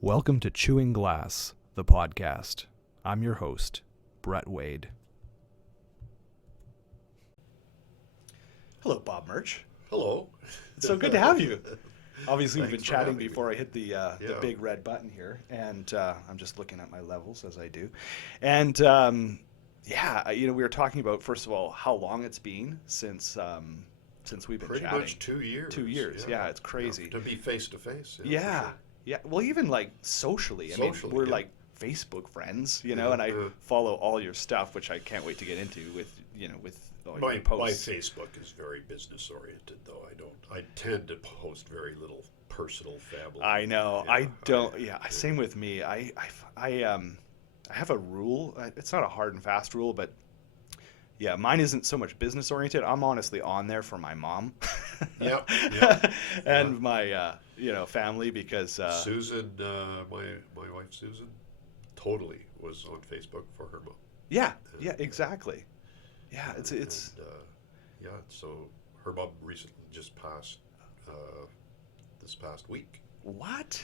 Welcome to Chewing Glass, the podcast. I'm your host, Brett Wade. Hello, Bob Murch. Hello. It's so good to have you. Obviously, we've Thanks been for chatting having me. before I hit the big red button here, and I'm just looking at my levels as I do. And we were talking about, first of all, how long it's been since we've been Pretty chatting. much 2 years. 2 years, yeah, it's crazy. To be face to face. Yeah, for sure. yeah. Well, even like socially. I mean, Socially, we're yeah. like Facebook friends, Yeah, and I yeah. follow all your stuff, which I can't wait to get into with all your My posts. Facebook is very business oriented, though. I tend to post very little personal family. I know. Yeah, I don't. Same with me. I have a rule. It's not a hard and fast rule, but yeah, mine isn't so much business oriented. I'm honestly on there for my mom. Yep. And my family because Susan, my wife Susan, totally was on Facebook for her mom. yeah, exactly. Yeah, it's And, so her mom recently just passed this past week. what?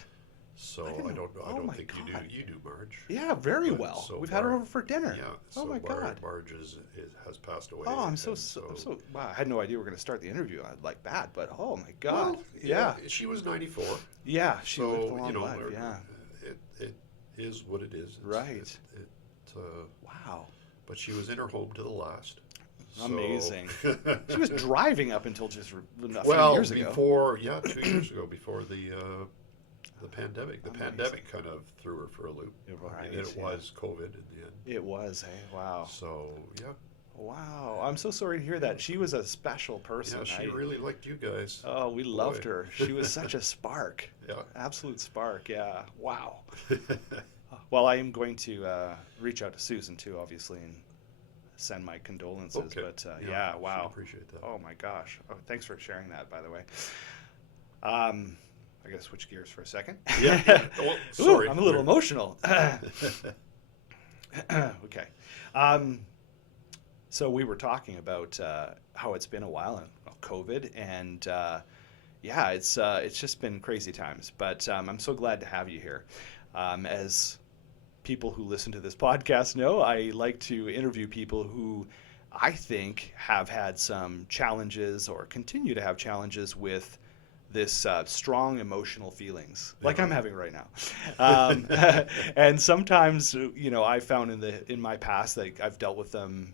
So I I didn't don't know. know. I Oh don't my think God. you do, Marge. Yeah, very But well. so We've had her Mar- over for dinner. Yeah. Oh So my God. Marge has passed away. Oh, I'm so and wow. I had no idea we were going to start the interview like that, but oh my God. Well, yeah. She was 94. Yeah, she So lived a long life. her- Yeah. It is what it is. Right. Wow. But she was in her home to the last. So- Amazing. She was driving up until just a few well, years ago. before 2 years ago, before the pandemic. The Amazing. pandemic kind of threw her for a loop. Right, And it yeah. was COVID in the end. It was, hey, wow. So yeah, Wow. I'm so sorry to hear that. She was a special person. yeah, she really liked you guys. Oh, we loved Boy. her. She was such a spark. Yeah. Absolute spark, yeah. Wow. Well, I am going to reach out to Susan too, obviously, and send my condolences. Okay. But Yeah, yeah, sure, wow. appreciate that. Oh my gosh. Oh, thanks for sharing that, by the way. I gotta switch gears for a second. Yeah. Oh, sorry. Ooh, I'm a little emotional. Okay. So we were talking about how it's been a while and COVID, and it's just been crazy times. But I'm so glad to have you here. As people who listen to this podcast know, I like to interview people who I think have had some challenges or continue to have challenges with this strong emotional feelings like I'm having right now. And sometimes, I found in my past that I've dealt with them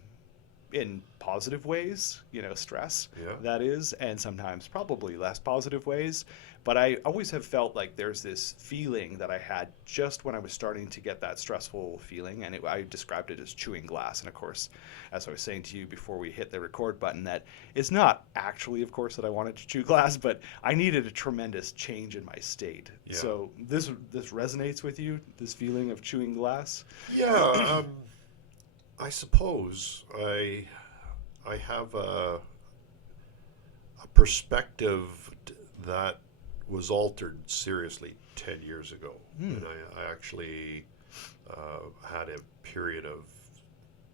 in positive ways, stress, Yeah. that is, and sometimes probably less positive ways. But I always have felt like there's this feeling that I had just when I was starting to get that stressful feeling, and I described it as chewing glass. And of course, as I was saying to you before we hit the record button, that it's not actually, of course, that I wanted to chew glass, but I needed a tremendous change in my state. Yeah. So this resonates with you, this feeling of chewing glass? Yeah, I suppose I have a perspective that was altered seriously 10 years ago. And I actually had a period of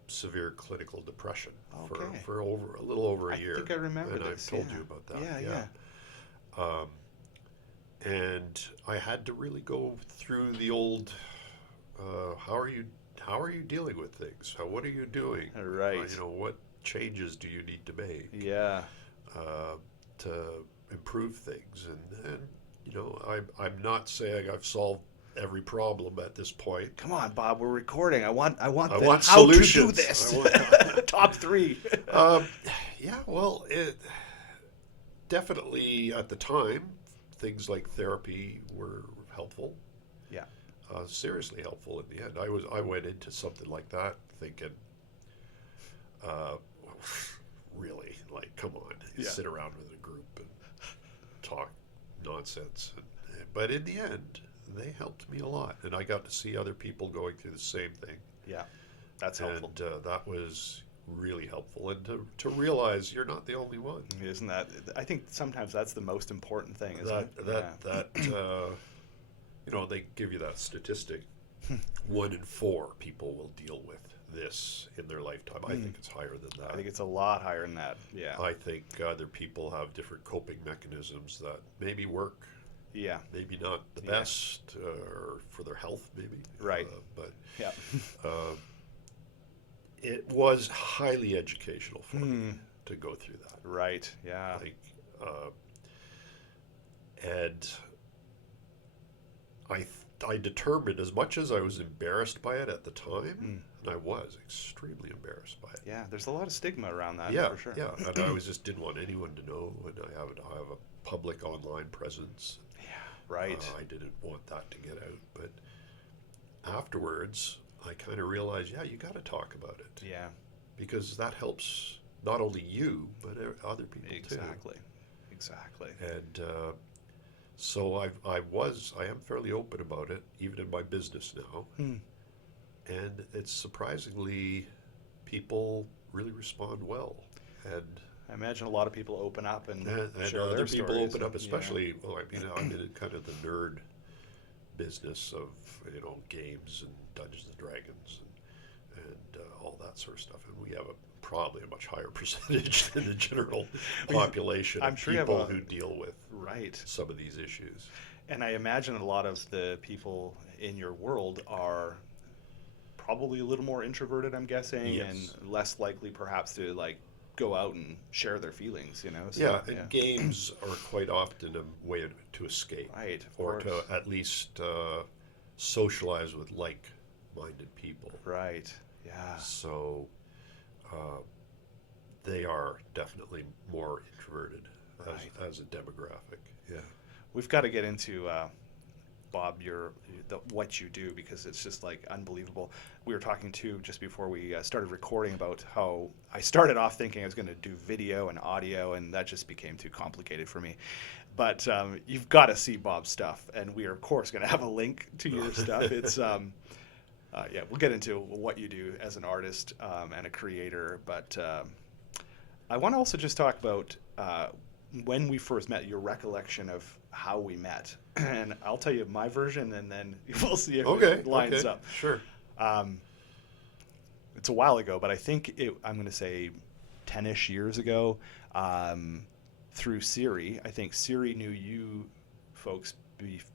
severe clinical depression Okay. for a little over a year. I think I remember and this. I've told yeah. you about that. Yeah. And I had to really go through the old how are you dealing with things? What are you doing? Right. What changes do you need to make Yeah. to improve things? And I'm not saying I've solved every problem at this point. Come on, Bob. We're recording. I want I the want how solutions. to do this. I want- Top 3. Yeah, well, it definitely at the time, things like therapy were helpful. Yeah. Seriously helpful in the end. I went into something like that thinking, really, like, come on, you Yeah. sit around with a group and talk nonsense. But in the end, they helped me a lot, and I got to see other people going through the same thing. Yeah. That's helpful. And that was really helpful, and to realize you're not the only one. Isn't that? I think sometimes that's the most important thing, isn't it? That they give you that statistic. 1 in 4 people will deal with this in their lifetime. I think it's higher than that. I think it's a lot higher than that. Yeah. I think other people have different coping mechanisms that maybe work, Yeah. maybe not the best, or for their health, maybe. Right. But Yeah. it was highly educational for me to go through that. Right. Yeah. Like, and I determined, as much as I was embarrassed by it at the time, and I was extremely embarrassed by it. Yeah. There's a lot of stigma around that. Yeah, For sure. yeah, and I was just didn't want anyone to know, and I have a public online presence. Yeah. Right. I didn't want that to get out, but afterwards, I kind of realized, yeah, you got to talk about it. Yeah. Because that helps not only you, but other people Exactly. too. Exactly. And so I am fairly open about it, even in my business now. And it's surprisingly, people really respond well. And I imagine a lot of people open up and share other their people stories. open up, especially, well, I mean, I'm in kind of the nerd business of, games and Dungeons and Dragons and all that sort of stuff. And we have probably a much higher percentage than the general population I'm of sure you have people who deal with Right. some of these issues. And I imagine a lot of the people in your world are probably a little more introverted, I'm guessing, Yes. and less likely perhaps to go out and share their feelings, So, Yeah, and games are quite often a way to escape, Right, of or course. to at least socialize with like-minded people. Right. Yeah. So they are definitely more introverted Right. as a demographic. Yeah. We've got to get into Bob, what you do, because it's just unbelievable. We were talking too just before we started recording about how I started off thinking I was going to do video and audio, and that just became too complicated for me. But you've got to see Bob's stuff, and we are of course going to have a link to your stuff. It's we'll get into what you do as an artist and a creator, but I want to also just talk about when we first met, your recollection of how we met. And I'll tell you my version, and then we'll see if it lines up. Sure. It's a while ago, but I think I'm going to say 10-ish years ago, through Siri. I think Siri knew you folks,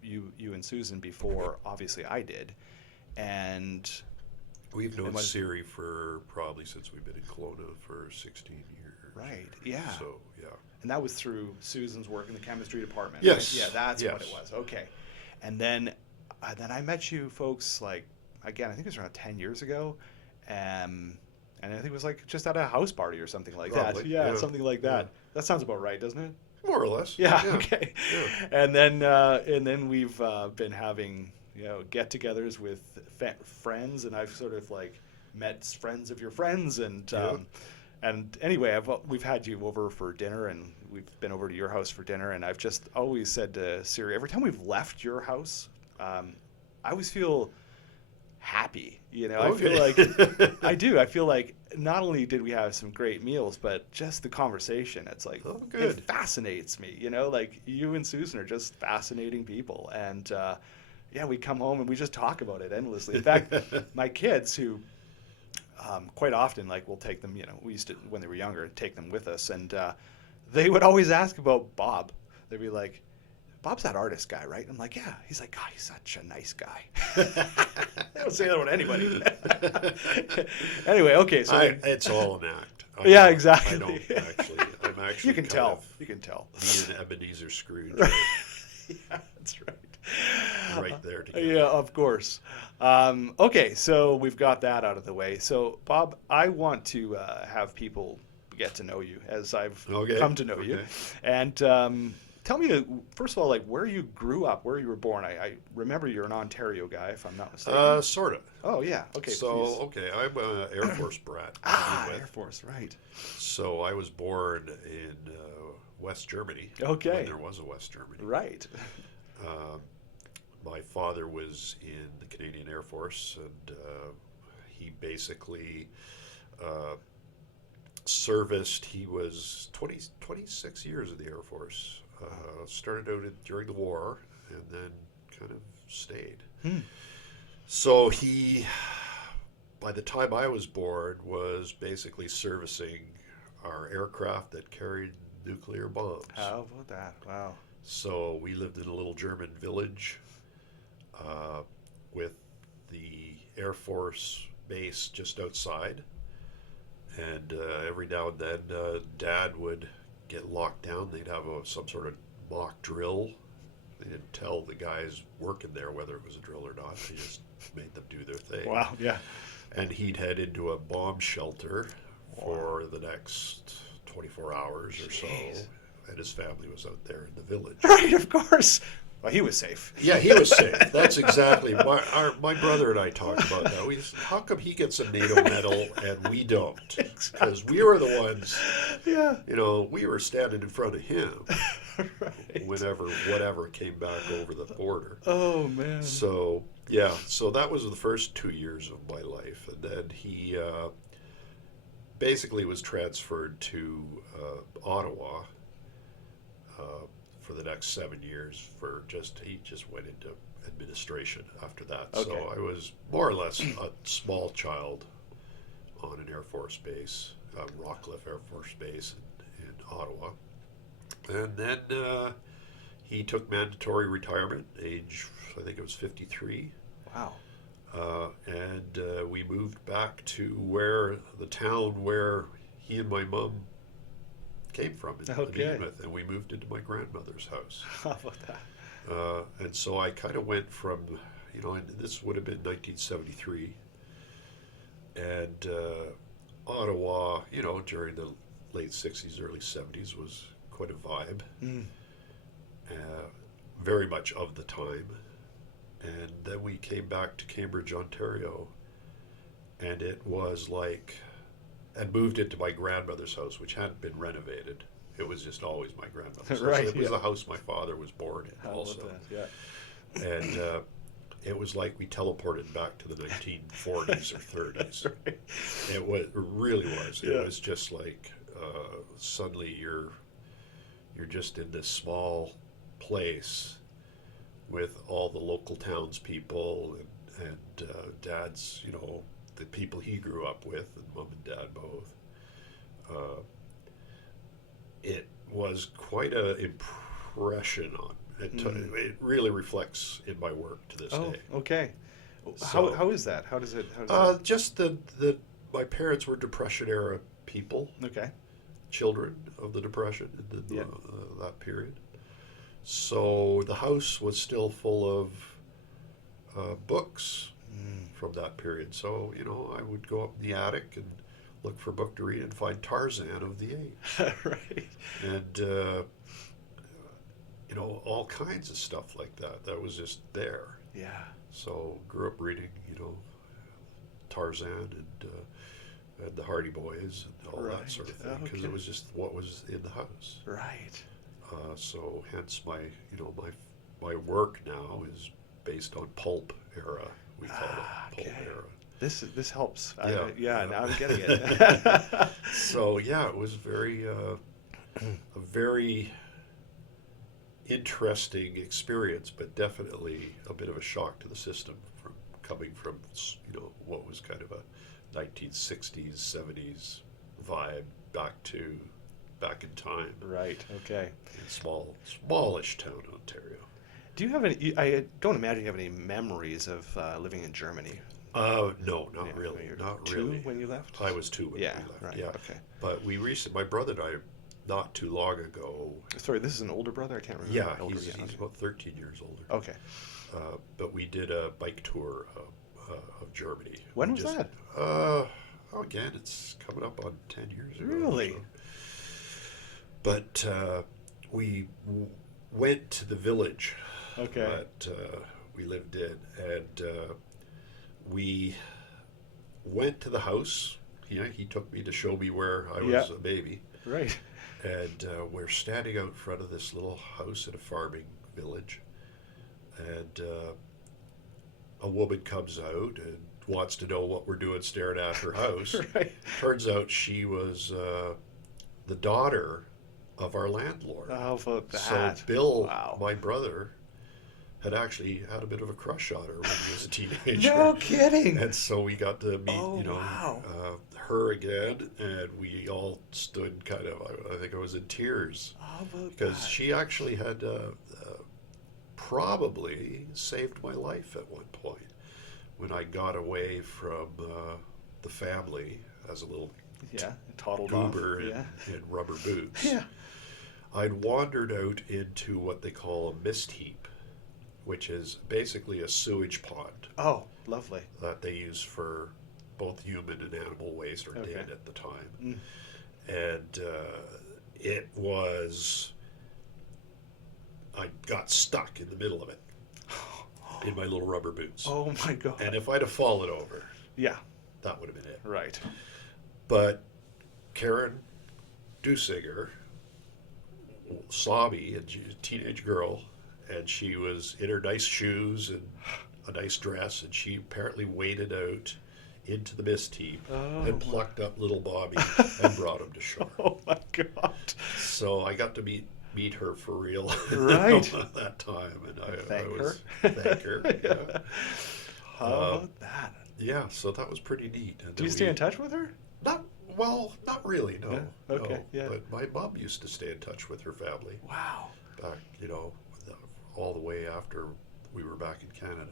you and Susan, before obviously I did. And We've known Siri for probably since we've been in Kelowna for 16 years. Right, yeah. So, yeah. And that was through Susan's work in the chemistry department. Yes. Right? Yeah, that's Yes. what it was. Okay. And then I met you folks, again, I think it was around 10 years ago. And I think it was just at a house party or something like that. Probably, Yeah, yeah. something like that. Yeah. That sounds about right, doesn't it? More or less. Yeah, okay. Yeah. And then we've been having, get-togethers with friends, and I've sort of met friends of your friends, and anyway, we've had you over for dinner, and we've been over to your house for dinner, and I've just always said to Siri, every time we've left your house, I always feel happy. I feel like I do. I feel like not only did we have some great meals, but just the conversation. It's good. It fascinates me. You and Susan are just fascinating people, and we come home and we just talk about it endlessly. In fact, my kids, who quite often, we'll take them, we used to, when they were younger, take them with us, and they would always ask about Bob. They'd be like, Bob's that artist guy, right? I'm like, yeah. He's like, God, he's such a nice guy. They don't say that about anybody. Anyway, okay, so it's all an act. Yeah, exactly. I don't actually. I'm actually. You can tell. You can tell. Me and Ebenezer Scrooge. Yeah, that's right. Right there together. Yeah, of course. Okay, so we've got that out of the way. So, Bob, I want to have people get to know you as I've come to know you. And tell me, first of all, like where you grew up, where you were born. I remember you're an Ontario guy, if I'm not mistaken. Sort of. Oh, yeah. Okay. So, I'm an Air Force brat. Air Force, right. So I was born in West Germany. Okay. When there was a West Germany. Right. My father was in the Canadian Air Force, and he basically serviced. He was 26 years in the Air Force. Started out during the war, and then kind of stayed. So he by the time I was born, was basically servicing our aircraft that carried nuclear bombs. How about that? Wow. So we lived in a little German village with the Air Force base just outside. And every now and then, Dad would get locked down. They'd have some sort of mock drill. They didn't tell the guys working there whether it was a drill or not. They just made them do their thing. Wow. Yeah. And he'd head into a bomb shelter for the next 24 hours or so. Jeez. And his family was out there in the village. Right. Of course. Well, he was safe. Yeah, he was safe. That's exactly my brother and I talked about that. How come he gets a NATO medal and we don't? Because we were the ones. Yeah. We were standing in front of him Right. whatever came back over the border. Oh man. So so that was the first 2 years of my life, and then he basically was transferred to Ottawa. For the next 7 years, he just went into administration after that. Okay. So I was more or less a small child on an Air Force base, Rockcliffe Air Force Base in Ottawa. And then he took mandatory retirement, age, I think it was 53. Wow. And we moved back to the town where he and my mom came from in Behemoth, and we moved into my grandmother's house. How about that? And so I kind of went from, and this would have been 1973, and Ottawa, during the late 60s, early 70s was quite a vibe, very much of the time. And then we came back to Cambridge, Ontario, and it was like, and moved into my grandmother's house, which hadn't been renovated. It was just always my grandmother's house. Right, It was the house my father was born in also. Yeah. And it was like we teleported back to the 1940s or 30s. Right. It really was. Yeah. It was just like suddenly you're just in this small place with all the local townspeople and Dad's, the people he grew up with, and Mom and Dad both. It was quite an impression on it. It really reflects in my work to this day. Okay. So, how is that? How does it? Just that my parents were Depression era people, Okay. children of the Depression in that period. So the house was still full of books from that period. So, I would go up in the attic and look for a book to read and find Tarzan of the Apes. Right. And, all kinds of stuff like that. That was just there. Yeah. So grew up reading, Tarzan and the Hardy Boys and all that sort of thing, because it was just what was in the house. Right. So hence my work now is based on pulp era. We call it pulp era. This helps. Yeah. Now I'm getting it. So it was a very interesting experience, but definitely a bit of a shock to the system from coming from what was kind of a 1960s 70s vibe back in time. Right. Okay. In smallish town, Ontario. Do you have any? I don't imagine you have any memories of living in Germany. No, not really. Not two really. when you left? I was 2 when we left. Right. Yeah. Okay. But my brother and I, not too long ago. Sorry, this is an older brother. I can't remember. Yeah, Older, he's about 13 years older. Okay. But we did a bike tour of Germany. When was that? Again, it's coming up on 10 years ago. Really? So. But we went to the village that we lived in, and we went to the house. He took me to show me where I was a baby. Right. And we're standing out in front of this little house in a farming village, and a woman comes out and wants to know what we're doing staring at her house. Right. Turns out she was the daughter of our landlord. How about that? So Bill, Wow. my brother, had actually had a bit of a crush on her when he was a teenager. No kidding. And so we got to meet, Oh, wow. her again, and we all stood kind of, I think I was in tears, How about because that? she actually had probably saved my life at one point when I got away from the family as a little Yeah, toddled off. goober Yeah. in rubber boots. Yeah. I'd wandered out into what they call a mist heap, which is basically a sewage pond Oh, lovely. that they use for both human and animal waste, or Okay. did at the time. Mm. And it was, I got stuck in the middle of it in my little rubber boots. Oh my God. And if I'd have fallen over, Yeah. that would have been it. Right. But Karen Dusinger saw me, a teenage girl, and she was in her nice shoes and a nice dress, and she apparently waded out into the mist heap and plucked up little Bobby and brought him to shore. Oh my God. So I got to meet her for real Right. at that time, and I Thank was her. thank her. Yeah. How about that? Yeah, so that was pretty neat. And Do you then stay in touch with her? Not really, no. Yeah, okay, no. yeah. But my mom used to stay in touch with her family Wow. back, all the way after we were back in Canada.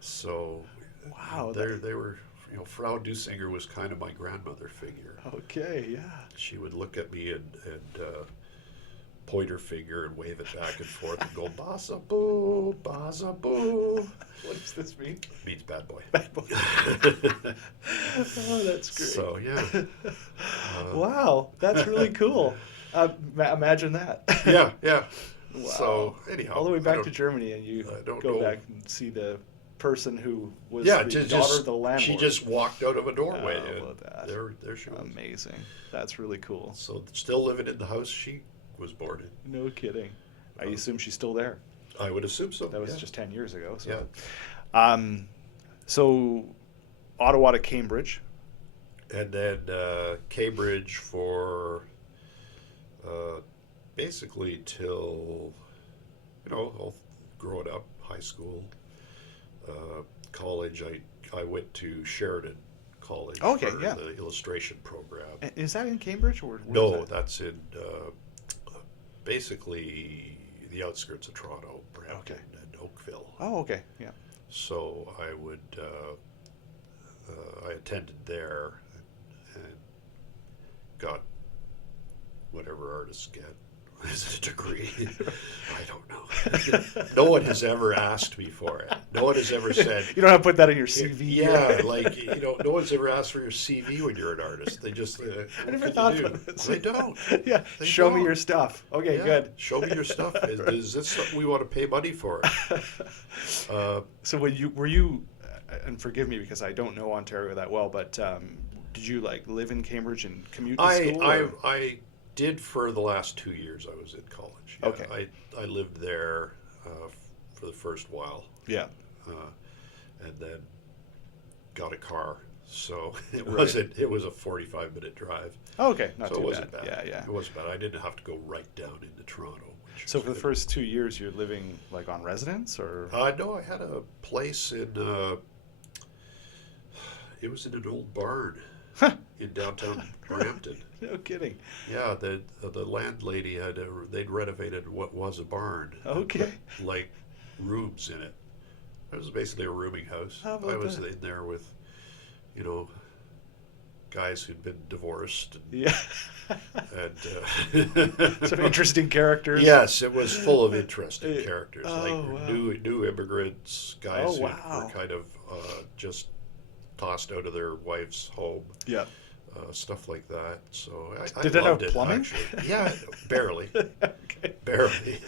So, Wow. they were, Frau Dusinger was kind of my grandmother figure. Okay, yeah. She would look at me and point her finger and wave it back and forth and go, Basa boo, Basa boo. What does this mean? Means bad boy. Bad boy. Oh, that's great. So, yeah. Wow, that's really cool. Imagine that. Yeah, yeah. Wow. So, anyhow. All the way I back don't- to Germany, and you I don't go know. back and see the person who was Yeah, the just, daughter of the landlord. she just walked out of a doorway, How and about that? there she was. Amazing. That's really cool. So, still living in the house she was born in. No kidding. I assume she's still there. I would assume so. That was yeah. just 10 years ago. So. Yeah. So Ottawa to Cambridge. And then Cambridge for basically till, all growing up, high school, college. I went to Sheridan College Okay, for yeah. the illustration program. Is that in Cambridge or where No, is that? that's in basically the outskirts of Toronto, Brampton Okay. and Oakville. Oh, okay. Yeah. So I would, I attended there and got whatever artists get. Is it a degree? I don't know. No one has ever asked me for it. No one has ever said. You don't have to put that in your CV. Yeah, no one's ever asked for your CV when you're an artist. They just, I never what thought can you about do? this. They don't. Yeah. They Show me don't. your stuff. Okay, Yeah, good. Show me your stuff. Is this something we want to pay money for? So were you, and forgive me because I don't know Ontario that well, but did you live in Cambridge and commute to school? I did for the last 2 years I was in college. Yeah, Okay. I lived there for the first while, Yeah. and then got a car. So it Right. it was a 45-minute drive. Oh, okay, not so too it wasn't bad. bad. Yeah, yeah. It wasn't bad. I didn't have to go right down into Toronto. Which So was for the good. first 2 years, you're living on residence, or? No, I had a place in. It was in an old barn in downtown Brampton. No kidding. Yeah, the landlady they'd renovated what was a barn. and Okay. put, rooms in it. It was basically a rooming house. How about I was that? in there with, guys who'd been divorced Yeah. and Some interesting characters. yes, it was full of interesting Yeah. characters, Oh, wow. new immigrants, guys Oh, who wow. were kind of just tossed out of their wife's home. Yeah. Stuff like that. So I Did it loved have plumbing? actually. Yeah, barely, Okay. barely.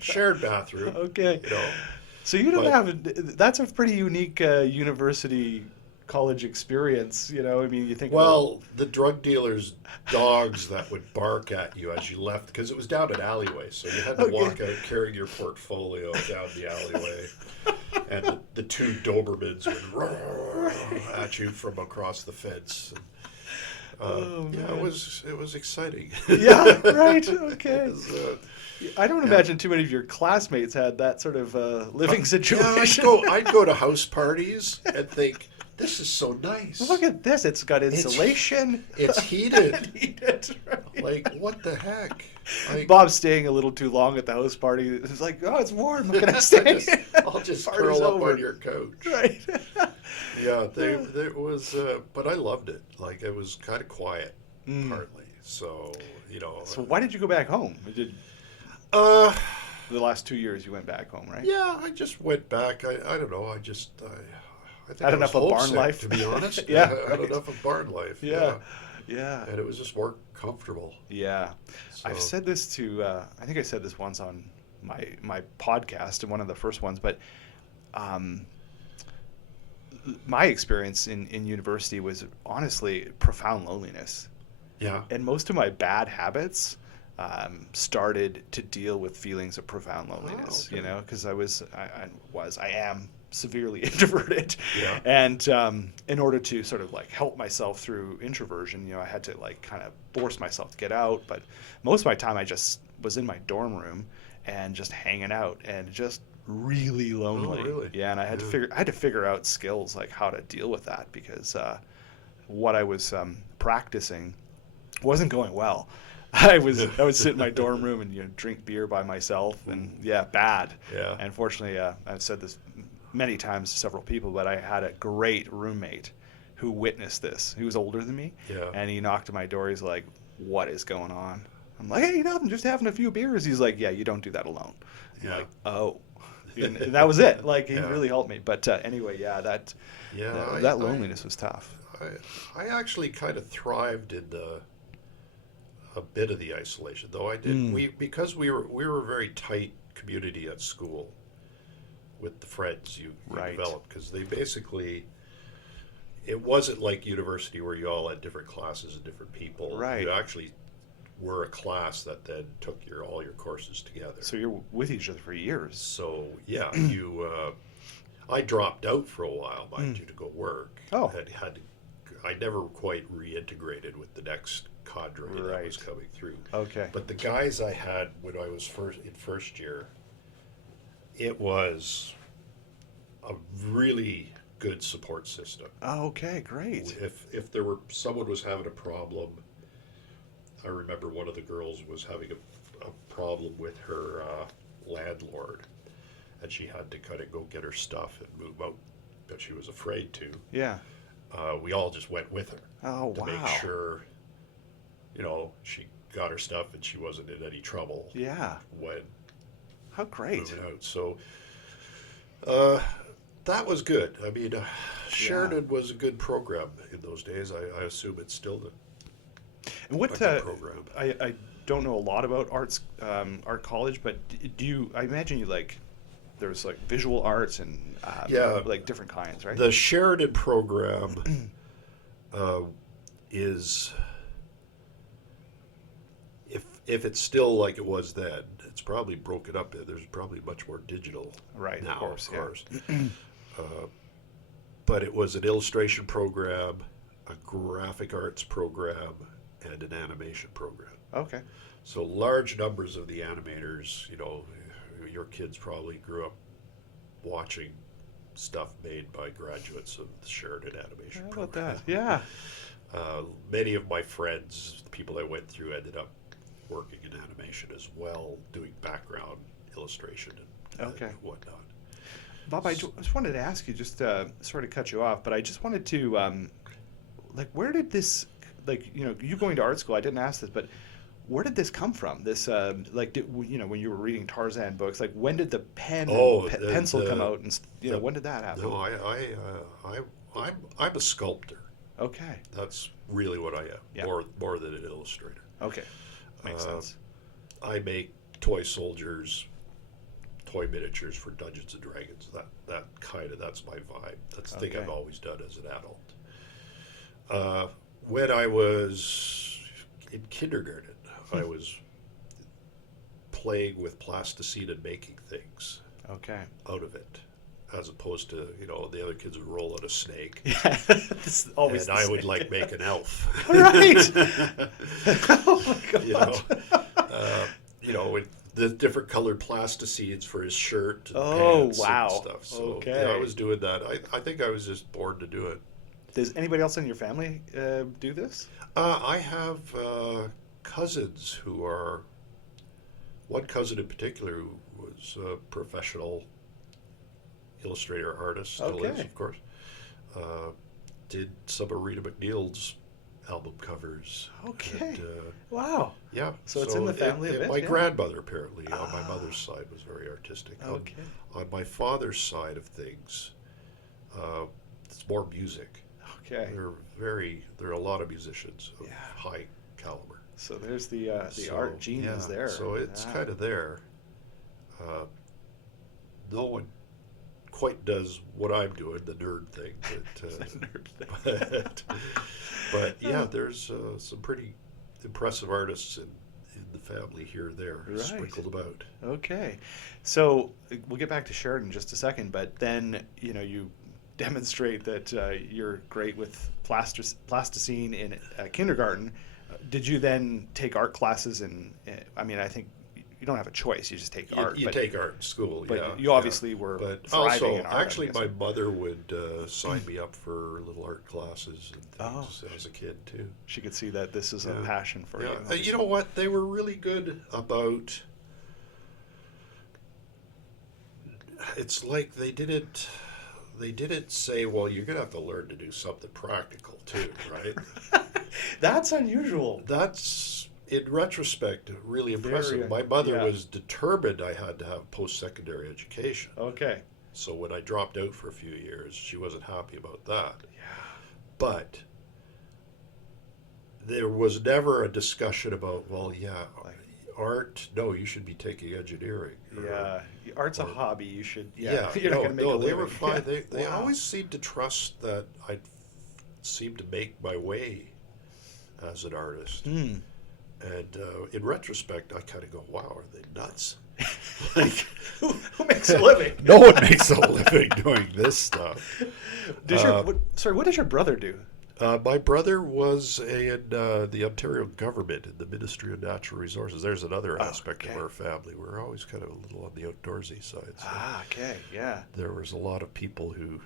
Shared bathroom. Okay. You know, So you don't But- have. That's a pretty unique university college experience. I mean, you think. well, the drug dealers' dogs that would bark at you as you left, because it was down an alleyway, so you had to Okay. walk out carrying your portfolio down the alleyway, and the two Dobermans would roar at you from across the fence. Oh Yeah, man. it was exciting. Yeah, right. It Okay. was, I don't yeah. imagine too many of your classmates had that sort of living Yeah, situation. I'd go to house parties and think, this is so Look nice. at this. It's got It's insulation. it's heated. Heat it, right? Like, what the heck? Like, Bob's staying a little too long at the house party. It's like, oh, it's warm. Can I stay? I'll just Party's curl up over. on your couch. Right. Yeah, there was, but I loved it. Like, it was kind of quiet, Mm. partly. So, So why did you go back home? uh, The last 2 years you went back home, right? yeah, I just went back. I don't know. I think Had I was enough of barn homesick, life? to be honest. Yeah, I had right. enough of barn life. Yeah. Yeah. And it was just more comfortable. Yeah. So, I've said this to, I think I said this once on my podcast, and one of the first ones, but um, my experience in university was honestly profound loneliness. yeah. And most of my bad habits started to deal with feelings of profound loneliness, okay. because I am severely introverted. Yeah. And in order to sort of like help myself through introversion, I had to like kind of force myself to get out. But most of my time I just was in my dorm room and just hanging out and just really lonely. Oh, really? Yeah, and I had to figure out skills like how to deal with that because what I was practicing wasn't going well. I would sit in my dorm room and drink beer by myself and bad. Yeah. And fortunately, I've said this many times to several people, but I had a great roommate who witnessed this. He was older than me, Yeah. and he knocked at my door. He's like, "What is going on?" I'm like, "Hey, nothing, just having a few beers." He's like, "Yeah, you don't do that alone." I'm Yeah. like, "Oh." And that was it. Like he Yeah. really helped me. But anyway, that Yeah. that loneliness was tough. I actually kind of thrived in a bit of the isolation, though I did. Because we were a very tight community at school with the friends you Right. developed, because they basically, it wasn't like university where you all had different classes and different people. Right. You actually were a class that then took all your courses together. So you're with each other for years. So yeah, I dropped out for a while, mind you, to go work. Oh. I never quite reintegrated with the next cadre that was Right. coming through. Okay. But the guys I had when I was first year, it was a really good support system. Oh, okay, great. If someone was having a problem, I remember one of the girls was having a problem with her landlord, and she had to kind of go get her stuff and move out, but she was afraid to. Yeah. We all just went with her Oh, to wow. make sure, she got her stuff and she wasn't in any trouble Yeah. when How great. moving out. So that was good. I mean, Sheridan was a good program in those days. I assume it's still And what a good program. I don't know a lot about art college, but do you? I imagine you there's like visual arts and Yeah. like different kinds, right? The Sheridan program is, if it's still like it was then, it's probably broken up. There's probably much more digital Right, of now, course, yeah. But it was an illustration program, a graphic arts program, and an animation program. Okay. So large numbers of the animators, your kids probably grew up watching stuff made by graduates of the Sheridan Animation How about program. that? Yeah. Many of my friends, the people I went through, ended up working in animation as well, doing background illustration and Okay. whatnot. Bob, I just wanted to ask you, just sort of cut you off, but I just wanted to, where did this, you going to art school, I didn't ask this, but where did this come from? This, when you were reading Tarzan books, when did the pen and pencil come out? And, when did that happen? No, I'm a sculptor. Okay. That's really what I am, Yeah. more than an illustrator. Okay. Makes sense. I make toy soldiers, toy miniatures for Dungeons and Dragons. That's my vibe. That's the thing Okay. I've always done as an adult. When I was in kindergarten, I was playing with plasticine and making things Okay. out of it. as opposed to, the other kids would roll out a snake. Yeah, this is always And the I would same. like make an elf. Right. Oh my you god. know, with the different colored plasticines for his shirt and Oh pants wow. and stuff. So Okay. yeah, I was doing that. I think I was just born to do it. Does anybody else in your family do this? I have cousins who are, one cousin in particular who was a professional illustrator artist, still is, Okay. of course. Did some of Rita McNeil's album covers. Okay. And, Wow. yeah. So it's in the family a bit, My yeah. grandmother, apparently, on my mother's side, was very artistic. Okay. On my father's side of things, it's more music. Okay. There are a lot of musicians of Yeah. high caliber. So there's the art gene is there. So it's Ah. kind of there. No one quite does what I'm doing, the nerd thing. Nerd thing. But yeah, there's some pretty impressive artists in the family here and there, Right. sprinkled about. Okay. So we'll get back to Sheridan in just a second, but then, you demonstrate that you're great with plasticine in kindergarten. Did you then take art classes I think you don't have a choice. You just take art. You take art in school, but yeah. you obviously were But thriving also, in art, actually, I'm guessing. my mother would sign me up for little art classes and things as a kid, too. She could see that this is a Yeah. passion for Yeah. you. You know what? They were really good about. It's like they didn't say, well, you're going to have to learn to do something practical, too, right? That's unusual. That's, in retrospect, really impressive. Very, My mother yeah. was determined I had to have post-secondary education. Okay. So when I dropped out for a few years, she wasn't happy about that. Yeah. But there was never a discussion about, well, yeah, art, no, you should be taking engineering. Yeah. Art's a hobby. You should. Yeah, You're not no, going to make a they living. were fine. Yeah. They Wow. always seemed to trust that I'd seemed to make my way as an artist. Hmm. And in retrospect, I kind of go, wow, are they nuts? Like, Who makes a living? no one makes a living doing this stuff. What does your brother do? My brother was in the Ontario government in the Ministry of Natural Resources. There's another aspect okay. of our family. We're always kind of a little on the outdoorsy side. So Okay, yeah. there was a lot of people who,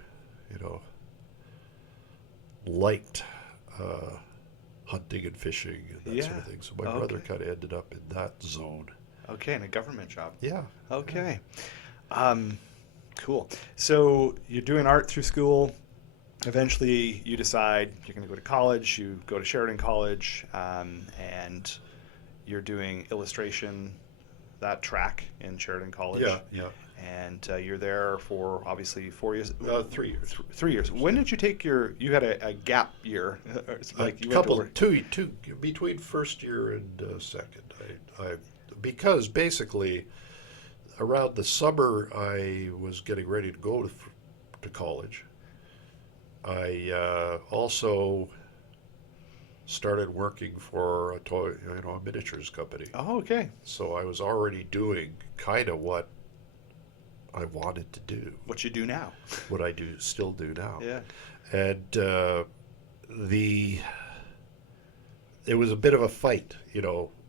liked hunting and fishing and that sort of Yeah. thing. So my brother Okay. kind of ended up in that zone. Okay, in a government job. Yeah. Okay. Cool. So you're doing art through school. Eventually, you decide you're going to go to college. You go to Sheridan College, and you're doing illustration, that track in Sheridan College. Yeah, yeah. And you're there for obviously 4 years. 3 years. 3 years. When did you take you had a gap year? Like you a couple, went to work. two between first year and second. Because basically, around the summer, I was getting ready to go to college. I also started working for a miniatures company. Oh, okay. So I was already doing kind of what I wanted to do, What you do now? what I still do now. Yeah. And it was a bit of a fight,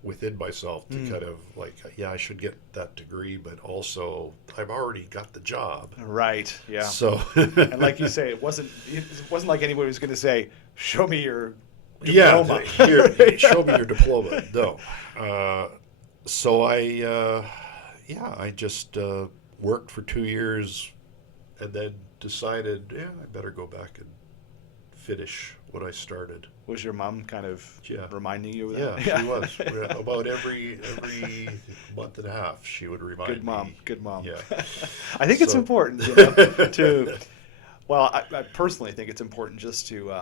within myself to kind of like, yeah, I should get that degree, but also I've already got the job. Right. Yeah. So And like you say, it wasn't like anybody was going to say, "Show me your yeah, diploma." here, show me your diploma. No. So I just worked for 2 years and then decided, I better go back and finish what I started. Was your mom kind of Yeah. reminding you of Yeah, that? she was. About every month and a half, she would remind Good mom. me. Good mom. Yeah. I think it's So- important to. Well, I personally think it's important just to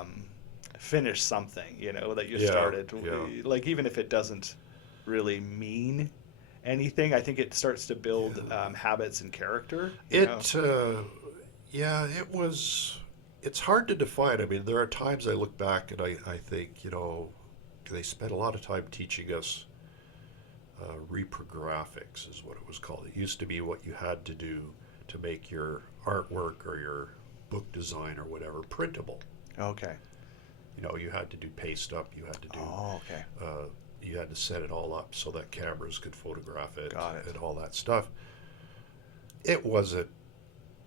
finish something, that you Yeah, started. yeah. Like even if it doesn't really mean anything, I think it starts to build habits and character. you know? It was. It's hard to define. I mean, there are times I look back and I think, they spent a lot of time teaching us reprographics is what it was called. It used to be what you had to do to to make your artwork or your book design or whatever printable. Okay. You know, you had to do paste up, you had to do, Oh, okay. you had to set it all up so that cameras could photograph it, Got it. and all that stuff. It wasn't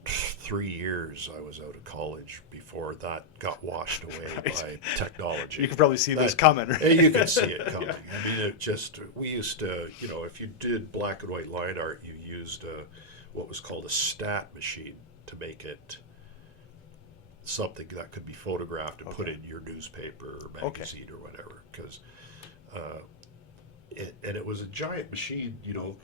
3 years I was out of college before that got washed away by technology. You can probably see this coming. Right? You can see it coming. Yeah. I mean, it just, we used to, you know, if you did black and white line art, you used what was called a stat machine to make it something that could be photographed and put in your newspaper or magazine or whatever. Because and it was a giant machine, you know,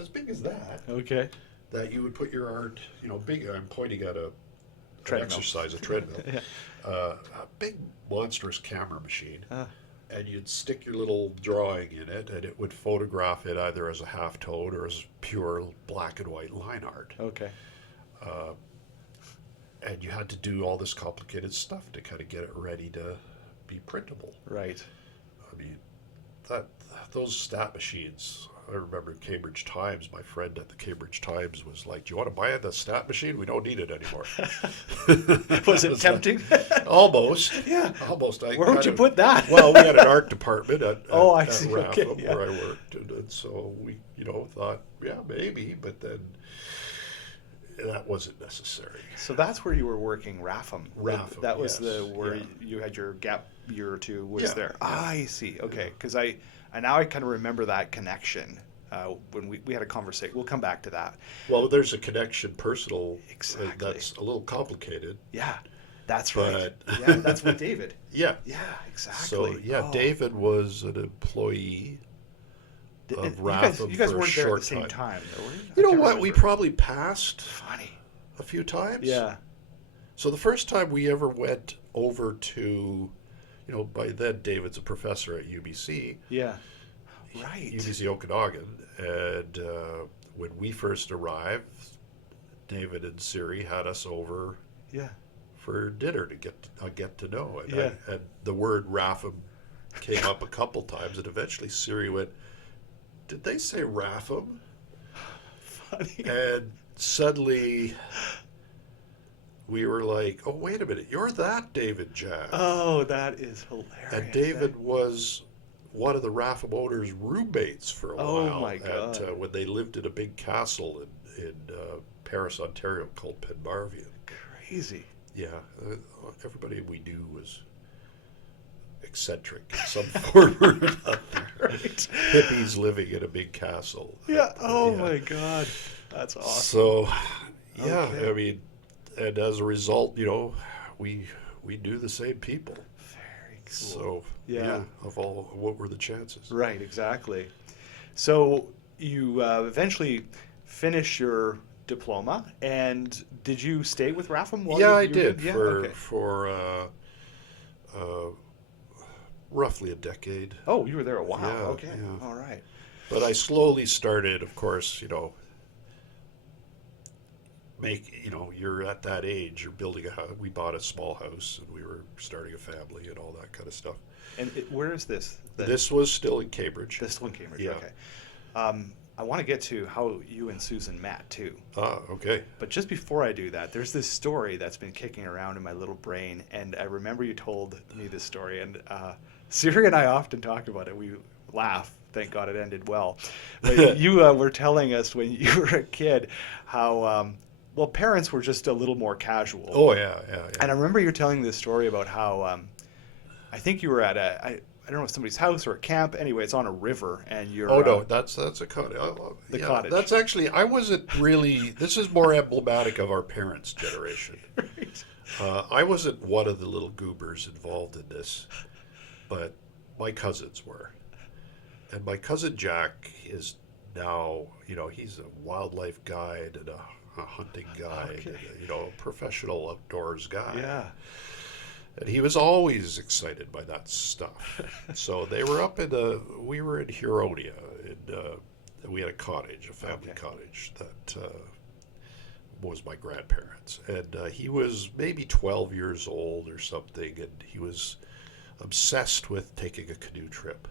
as big as that. Okay. That you would put your art, you know, big. I'm pointing at a Treadmill. exercise, a treadmill, Yeah. a big monstrous camera machine, and you'd stick your little drawing in it, and it would photograph it either as a half-tone or as pure black and white line art. Okay. And you had to do all this complicated stuff to kind of get it ready to be printable. Right. I mean, those stat machines. I remember in Cambridge Times, my friend at the Cambridge Times was like, "Do you want to buy the stat machine? We don't need it anymore." Was it tempting? Almost. Yeah. Almost. Where would you put that? Well, we had an art department at I see. Okay, Ratham yeah. where I worked, and so we, you know, thought, yeah, maybe, but then that wasn't necessary. So that's where you were working, Ratham. Ratham, That was yes, where yeah. you had your gap year or two was Yeah, there. yeah. I see. Okay, because I now I kind of remember that connection when we had a conversation. We'll come back to that. Well, there's a connection, personal, Exactly. that's a little complicated. Yeah, that's right. But- Yeah, that's with David. Yeah. Yeah, exactly. So, yeah, Oh. David was an employee of And Ratham you guys for a weren't there at short the same time. time, though, were you? You I know can't what? We remember. probably passed Funny. a few times. Yeah. So the first time we ever went over to, you know, by then David's a professor at UBC, Yeah. Right. UBC Okanagan, and when we first arrived, David and Siri had us over Yeah. for dinner to get to know. And, Yeah. and the word Ratham came up a couple times, and eventually Siri went, "Did they say Ratham?" Funny. And suddenly we were like, "Oh, wait a minute, you're that David Jack." Oh, that is hilarious. And David was one of the Ratham owners' roommates for a Oh, while. my God. When they lived in a big castle in Paris, Ontario, called Penmarvian. Crazy. Yeah, everybody we knew was eccentric in some form or another. Right. Hippies living in a big castle. Yeah. Oh Yeah. my God. That's awesome. So, yeah, Okay. I mean, and as a result, you know, we knew the same people. Very cool. So, Yeah. of all, what were the chances? Right. Exactly. So you eventually finished your diploma, and did you stay with Ratham? While Yeah, I you did Yeah. for Okay. roughly a decade. Oh, you were there a while. Yeah, Okay. yeah. All right. But I slowly started, of course, you know, you're at that age, you're building a house. We bought a small house, and we were starting a family and all that kind of stuff. And where is this? This was still in Cambridge. This one, Cambridge. Yeah. Okay. I want to get to how you and Susan met too. Ah, okay. But just before I do that, there's this story that's been kicking around in my little brain, and I remember you told me this story, and Siri and I often talk about it. We laugh. Thank God it ended well. But you were telling us when you were a kid how, well, parents were just a little more casual. Oh, yeah, yeah, yeah. And I remember you telling this story about how I think you were at I don't know if somebody's house or a camp. Anyway, it's on a river, and you're. Oh no, that's a cottage. The Yeah, cottage. That's actually, I wasn't really. This is more emblematic of our parents' generation. Right. I wasn't one of the little goobers involved in this, but my cousins were, and my cousin Jack is now, you know, he's a wildlife guide and a hunting guide, Okay. and you know, a professional outdoors guy. Yeah. And he was always excited by that stuff. So they were we were in Huronia, and we had a cottage, a family Okay. cottage that was my grandparents. And he was maybe 12 years old or something, and he was obsessed with taking a canoe trip.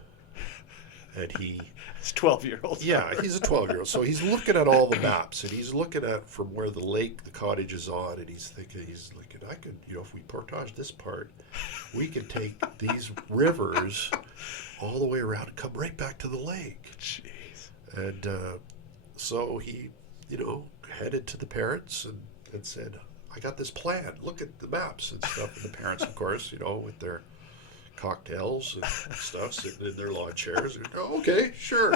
and he, It's 12-year-old. yeah, he's a 12-year-old. So he's looking at all the maps, and he's looking at from where the lake, the cottage is on, and he's thinking, I could, if we portage this part, we could take these rivers all the way around and come right back to the lake. Jeez. And so he, headed to the parents and said, I got this plan. Look at the maps and stuff. And the parents, of course, with their cocktails and stuff, sitting in their lawn chairs. And, oh, okay, sure.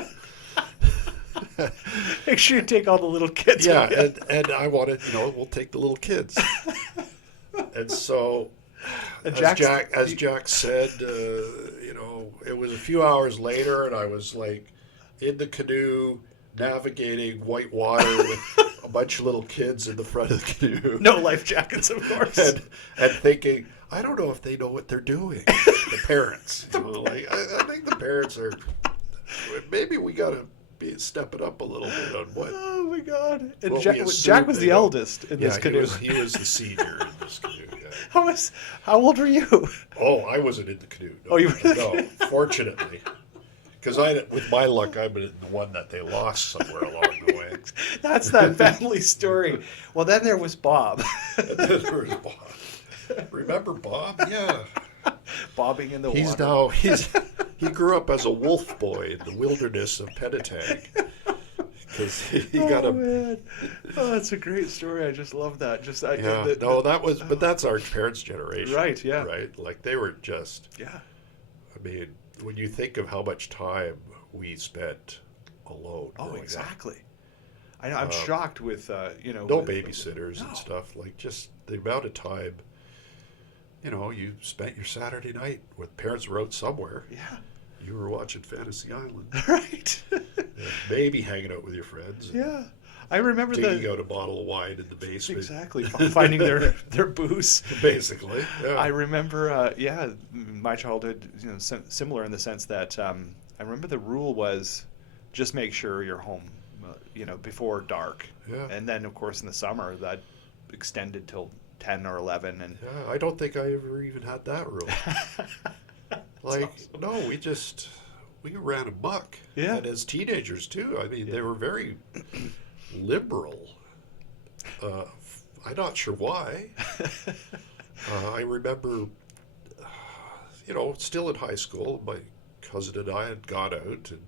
Make sure you take all the little kids. Yeah, and I wanted, we'll take the little kids. And so, as Jack said, it was a few hours later, and I was like in the canoe navigating white water with a bunch of little kids in the front of the canoe. No life jackets, of course. And thinking, I don't know if they know what they're doing. The parents, I think the parents are. Maybe we got to step it up a little bit on what. Oh my God! And What Jack was the eldest in this canoe. He was the senior in this canoe. Yeah. How old were you? Oh, I wasn't in the canoe. No, Oh, you were. No, fortunately, because with my luck, I'm in the one that they lost somewhere along the way. That's that family story. Well, then there was Bob. And then there was Bob. Remember Bob? Yeah. Bobbing in the He's water. He grew up as a wolf boy in the wilderness of Penetang. Because he got a. Man. Oh, that's a great story. I just love that. But that's our parents' generation. Right, yeah. Right? Like they were just. Yeah. I mean, when you think of how much time we spent alone. Oh, growing up. exactly. I know. I'm shocked with No babysitters and stuff. Like just the amount of time. You spent your Saturday night with parents were out somewhere. Yeah. You were watching Fantasy Island. Right. And maybe hanging out with your friends. Yeah. I remember digging out a bottle of wine in the basement. Exactly. Finding their booze. Basically. Yeah. I remember, my childhood, similar in the sense that I remember the rule was just make sure you're home, before dark. Yeah. And then, of course, in the summer, that extended till 10 or 11. And yeah, I don't think I ever even had that rule. Awesome. No, we ran amok. Yeah. And as teenagers, too. I mean, they were very liberal. I'm not sure why. I remember, still in high school, my cousin and I had gone out and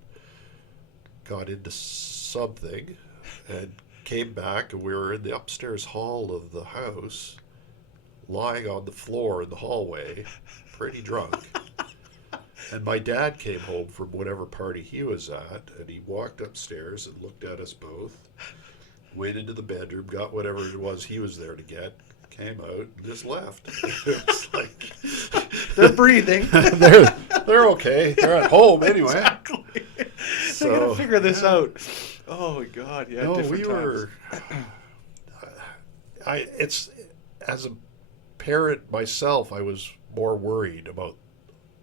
got into something and came back, and we were in the upstairs hall of the house, lying on the floor in the hallway, pretty drunk. And my dad came home from whatever party he was at, and he walked upstairs and looked at us both, went into the bedroom, got whatever it was he was there to get, came out, and just left. It was like they're breathing. they're okay. They're at home anyway. Exactly. They're gonna figure this out. Oh my God! Yeah. No, different times. It's as a parent myself, I was more worried about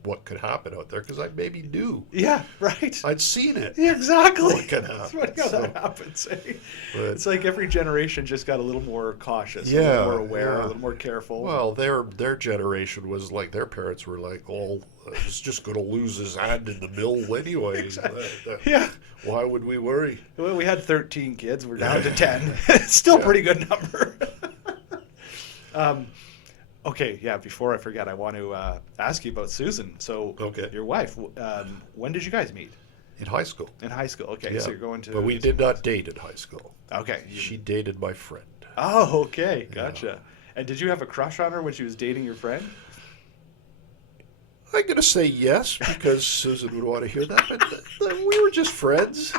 what could happen out there because I maybe knew. Yeah, right. I'd seen it. Yeah, exactly. What could happen. That's what happens. It's like every generation just got a little more cautious, a Yeah, little more aware, yeah. a little more careful. Well, their generation was like their parents were like, "Oh, he's just going to lose his hand in the mill anyway." Exactly. Yeah. Why would we worry? Well, we had 13 kids. We're down to 10. Still a pretty good number. Okay, yeah, before I forget, I want to ask you about Susan. So, your wife, when did you guys meet? In high school. In high school, okay. Yeah. So you're going to... But we did not date in high school. Okay. She dated my friend. Oh, okay. Gotcha. Yeah. And did you have a crush on her when she was dating your friend? I'm going to say yes, because Susan would want to hear that, but we were just friends.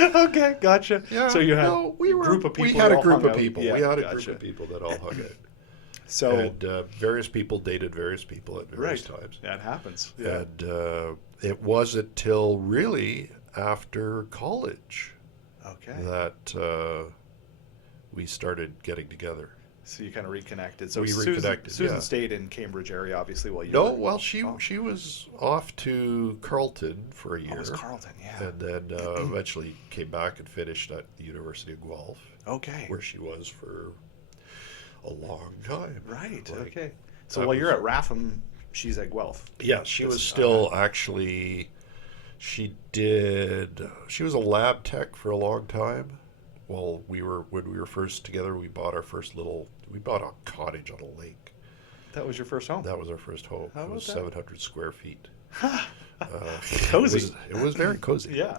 Okay, gotcha. Yeah, so you had a group of people. We had that a all group hung of out. people. Yeah, We had a gotcha. group of people that all hung out. So And various people dated various people at various times. That happens. Yeah. And it wasn't till really after college that we started getting together. So you kind of reconnected. So We Susan, reconnected, Susan yeah. stayed in Cambridge area, obviously, while you No, were... well, she was off to Carleton for a year. Oh, it was Carleton, yeah. And then eventually came back and finished at the University of Guelph. Okay. Where she was for a long time. Right, Like, okay. So while you're at Rapham, she's at Guelph. Yeah, she was still actually She did. She was a lab tech for a long time. Well, when we were first together, we bought we bought a cottage on a lake. That was your first home. That was our first home. How It was about that? 700 square feet. Cozy. It was very cozy. Yeah.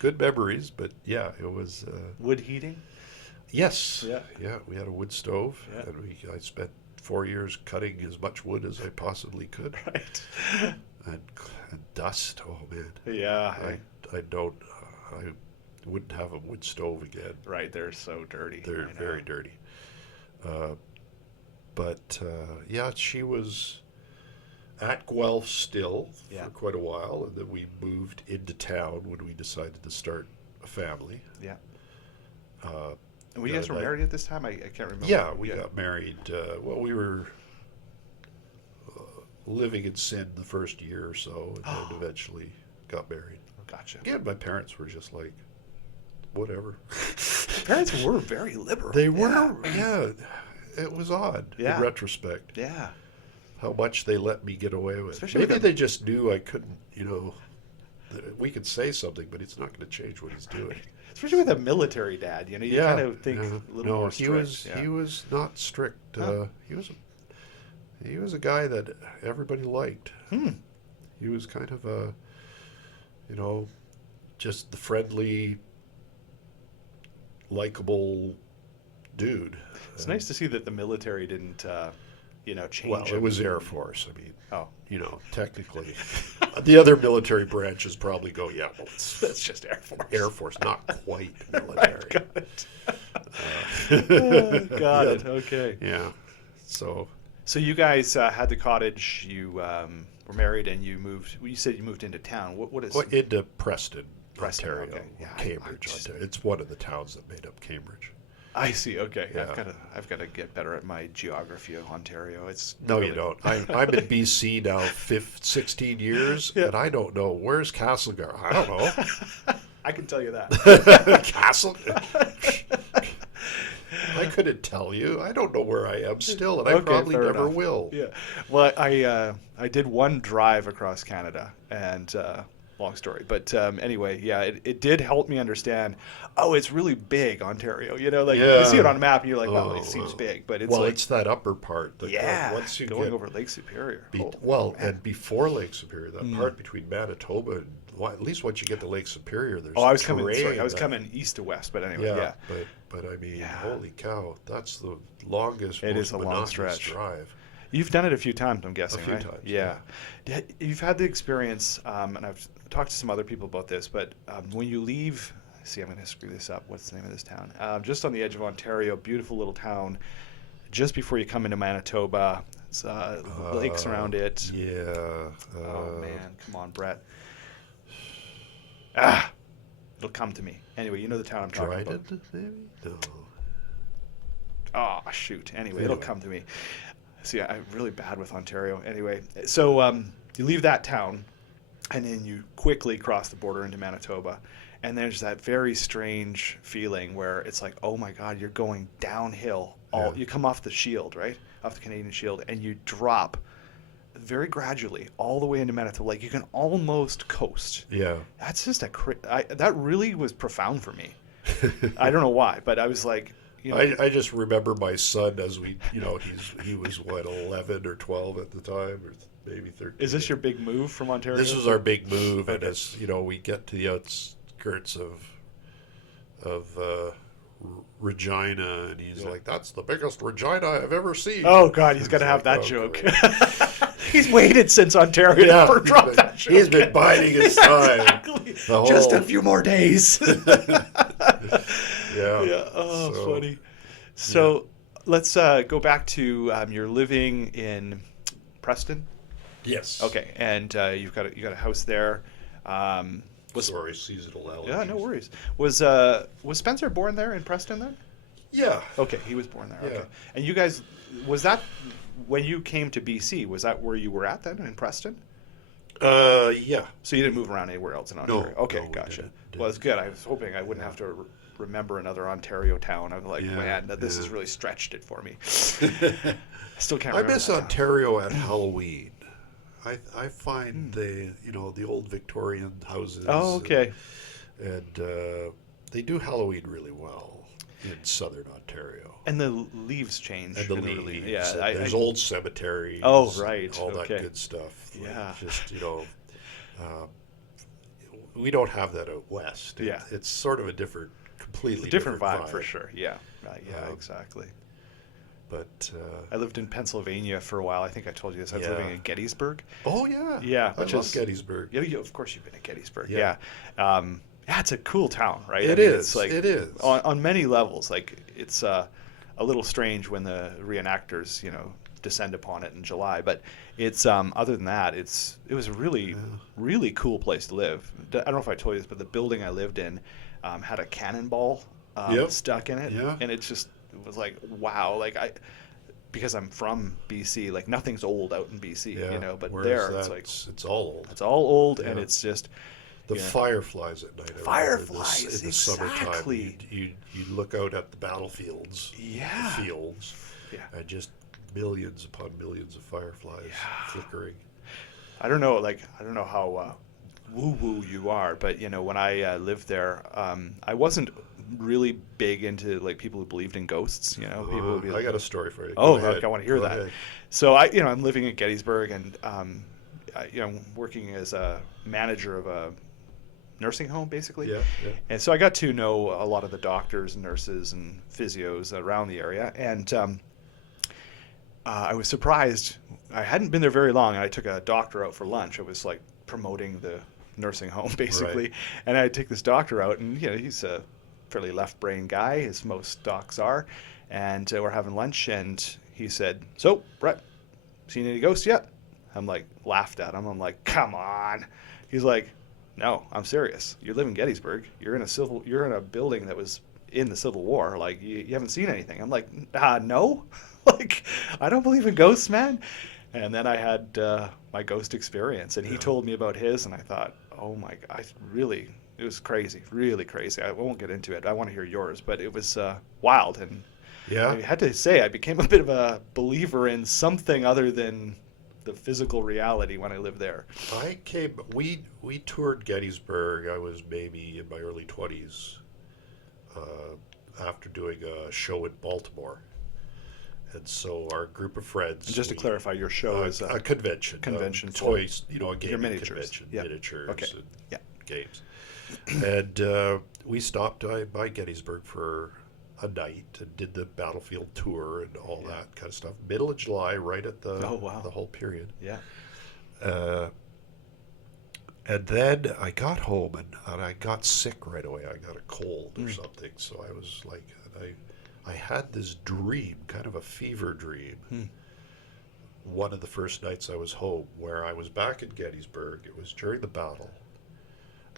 Good memories, but yeah, it was. Wood heating. Yes. Yeah. Yeah, we had a wood stove, Yeah. and I spent 4 years cutting as much wood as I possibly could, Right. and, and dust. Oh man, Yeah. I don't. I wouldn't have a wood stove again. Right. They're so dirty. They're I know. very dirty. But yeah, she was at Guelph still Yeah. for quite a while, and then we moved into town when we decided to start a family. Yeah. Uh, And you guys were married at this time? I can't remember. yeah, we got married. Well, we were living in sin the first year or so, and then eventually got married. Gotcha. Again, my parents were just like, whatever. Parents were very liberal. They were, yeah. It was odd Yeah. in retrospect Yeah. how much they let me get away with. Especially Maybe with they just knew I couldn't, we could say something, but it's not going to change what he's doing. Especially with a military dad, you kind of think yeah. a little No, more strict. he was not strict. Huh. He was a guy that everybody liked. Hmm. He was kind of a, just the friendly, likable dude. It's nice to see that the military didn't, change. Well, him. it was Air Force. I mean, Oh, technically, the other military branches probably go, yeah, well, it's that's just Air Force. Air Force, not quite military. Right, got it. Got it. Okay. Yeah. So So you guys had the cottage. You were married, and you moved. You said you moved into town. What is? into Preston, Preston, Ontario, okay. Yeah, Cambridge, Ontario. It's one of the towns that made up Cambridge. I see. Okay. Yeah. I've got to get better at my geography of Ontario. It's No, really- you don't. I'm in BC now, 16 years, Yeah. and I don't know. Where's Castlegar? I don't know. I can tell you that. Castle. I couldn't tell you. I don't know where I am still, and I Okay, probably fair never enough. will. Yeah. Well, I did one drive across Canada, and long story, but anyway, yeah, it did help me understand. Oh, it's really big, Ontario. Yeah. You see it on a map, and you're like, well, Oh, it seems wow. big, but it's Well, like, it's that upper part. That yeah, once you going get over Lake Superior. Oh, well, man. and before Lake Superior, that part between Manitoba and at least once you get to Lake Superior, there's I was coming. terrain Sorry, I was that- coming east to west, but anyway, yeah. But I mean, Yeah. holy cow, that's the longest, It most is a long monotonous stretch. drive. You've done it a few times, I'm guessing, few right? times, Yeah. You've had the experience, and I've talked to some other people about this, but when you leave, see, I'm going to screw this up. What's the name of this town? Just on the edge of Ontario, beautiful little town. Just before you come into Manitoba, it's, lakes around it. Yeah. Oh man, come on, Brett. It'll come to me. Anyway, you know the town I'm talking about. Dryden, maybe? No. Oh, shoot. Anyway, it'll Anyway. come to me. See, I'm really bad with Ontario. Anyway, so you leave that town, and then you quickly cross the border into Manitoba. And there's that very strange feeling where it's like, oh my God, you're going downhill. Yeah. You come off the shield, right? Off the Canadian shield, and you drop very gradually all the way into Manitoba. Like, you can almost coast. Yeah. That's just that really was profound for me. I don't know why, but I was like, I just remember my son as he was what, 11 or 12 at the time, or maybe 13. Is this your big move from Ontario? This was our big move, and Okay. as we get to the outskirts of Regina, and he's like, "That's the biggest Regina I've ever seen." Oh God, he's got to It's have like, that oh, joke. great. He's waited since Ontario to ever drop that joke. He's been biding his time. Exactly. The Just a whole- few more days. Yeah. Yeah. Oh, So, funny. So let's go back to you're living in Preston. Yes. Okay, and you got a house there. Sorry, seasonal allergies. Yeah, no worries. Was Spencer born there in Preston then? Yeah. Okay, he was born there. Yeah. Okay, and you guys, was that when you came to BC? Was that where you were at then in Preston? Yeah. So you didn't move around anywhere else in Ontario? Okay, no, we gotcha. didn't. Well, it's good. I was hoping I wouldn't have to remember another Ontario town. I'm like, Yeah, man, this yeah. has really stretched it for me. I still can't I remember miss that town. Ontario at Halloween. I find the old Victorian houses. Oh, okay. And they do Halloween really well in southern Ontario. And the leaves change. And the in leaves. Yeah. And there's old cemeteries. Oh, right. All that Okay. good stuff. Yeah. Just, uh, we don't have that out west. Yeah. It's sort of a completely Different vibe for sure. Yeah. Yeah, exactly. But I lived in Pennsylvania for a while. I think I told you this. I was Yeah. living in Gettysburg. oh yeah, Yeah, I which love is Gettysburg. Yeah, of course you've been to Gettysburg. Yeah. Yeah. Yeah, it's a cool town, right? It I mean, is. It's like It is. on many levels. Like it's a little strange when the reenactors, descend upon it in July. But it's other than that, it was a really cool place to live. I don't know if I told you this, but the building I lived in had a cannonball Yep. stuck in it, Yeah. and it was like wow, like because I'm from BC, like nothing's old out in BC, Yeah. but Whereas there it's like it's all old. it's all old, and Yeah. it's just The fireflies at night. Fireflies, in the exactly. summertime. You look out at the battlefields, Yeah. the fields, Yeah. and just millions upon millions of fireflies flickering. I don't know how woo-woo you are, but when I lived there, I wasn't really big into like people who believed in ghosts. People would be I like, got a story for you. oh, Go ahead. I want to hear Go that. ahead. So I'm living in Gettysburg, and working as a manager of a nursing home, basically. Yeah, yeah. And so I got to know a lot of the doctors and nurses and physios around the area, and I was surprised. I hadn't been there very long, and I took a doctor out for lunch. I was like promoting the nursing home, basically, Right. and I take this doctor out, and he's a fairly left-brain guy, as most docs are, and we're having lunch, and he said, "So, Brett, seen any ghosts yet?" I'm like, laughed at him. I'm like, "Come on." He's like, "No, I'm serious. You live in Gettysburg. You're in a building that was in the Civil War. Like, you haven't seen anything." I'm like, "No." Like, I don't believe in ghosts, man. And then I had my ghost experience, and he told me about his, and I thought, oh my God, it was crazy, really crazy. I won't get into it. I want to hear yours, but it was wild. And Yeah. I had to say, I became a bit of a believer in something other than the physical reality when I lived there. We toured Gettysburg. I was maybe in my early 20s after doing a show in Baltimore. And so our group of friends. And just to clarify, your show is a convention. convention. Toys, a gaming miniatures. convention. Yeah. Miniatures Okay. and Yeah. games. And we stopped by Gettysburg for a night and did the battlefield tour and all that kind of stuff. Middle of July, right at the whole period. Yeah. And then I got home and I got sick right away. I got a cold or something. So I was like, I had this dream, kind of a fever dream. One of the first nights I was home, where I was back in Gettysburg. It was during the battle,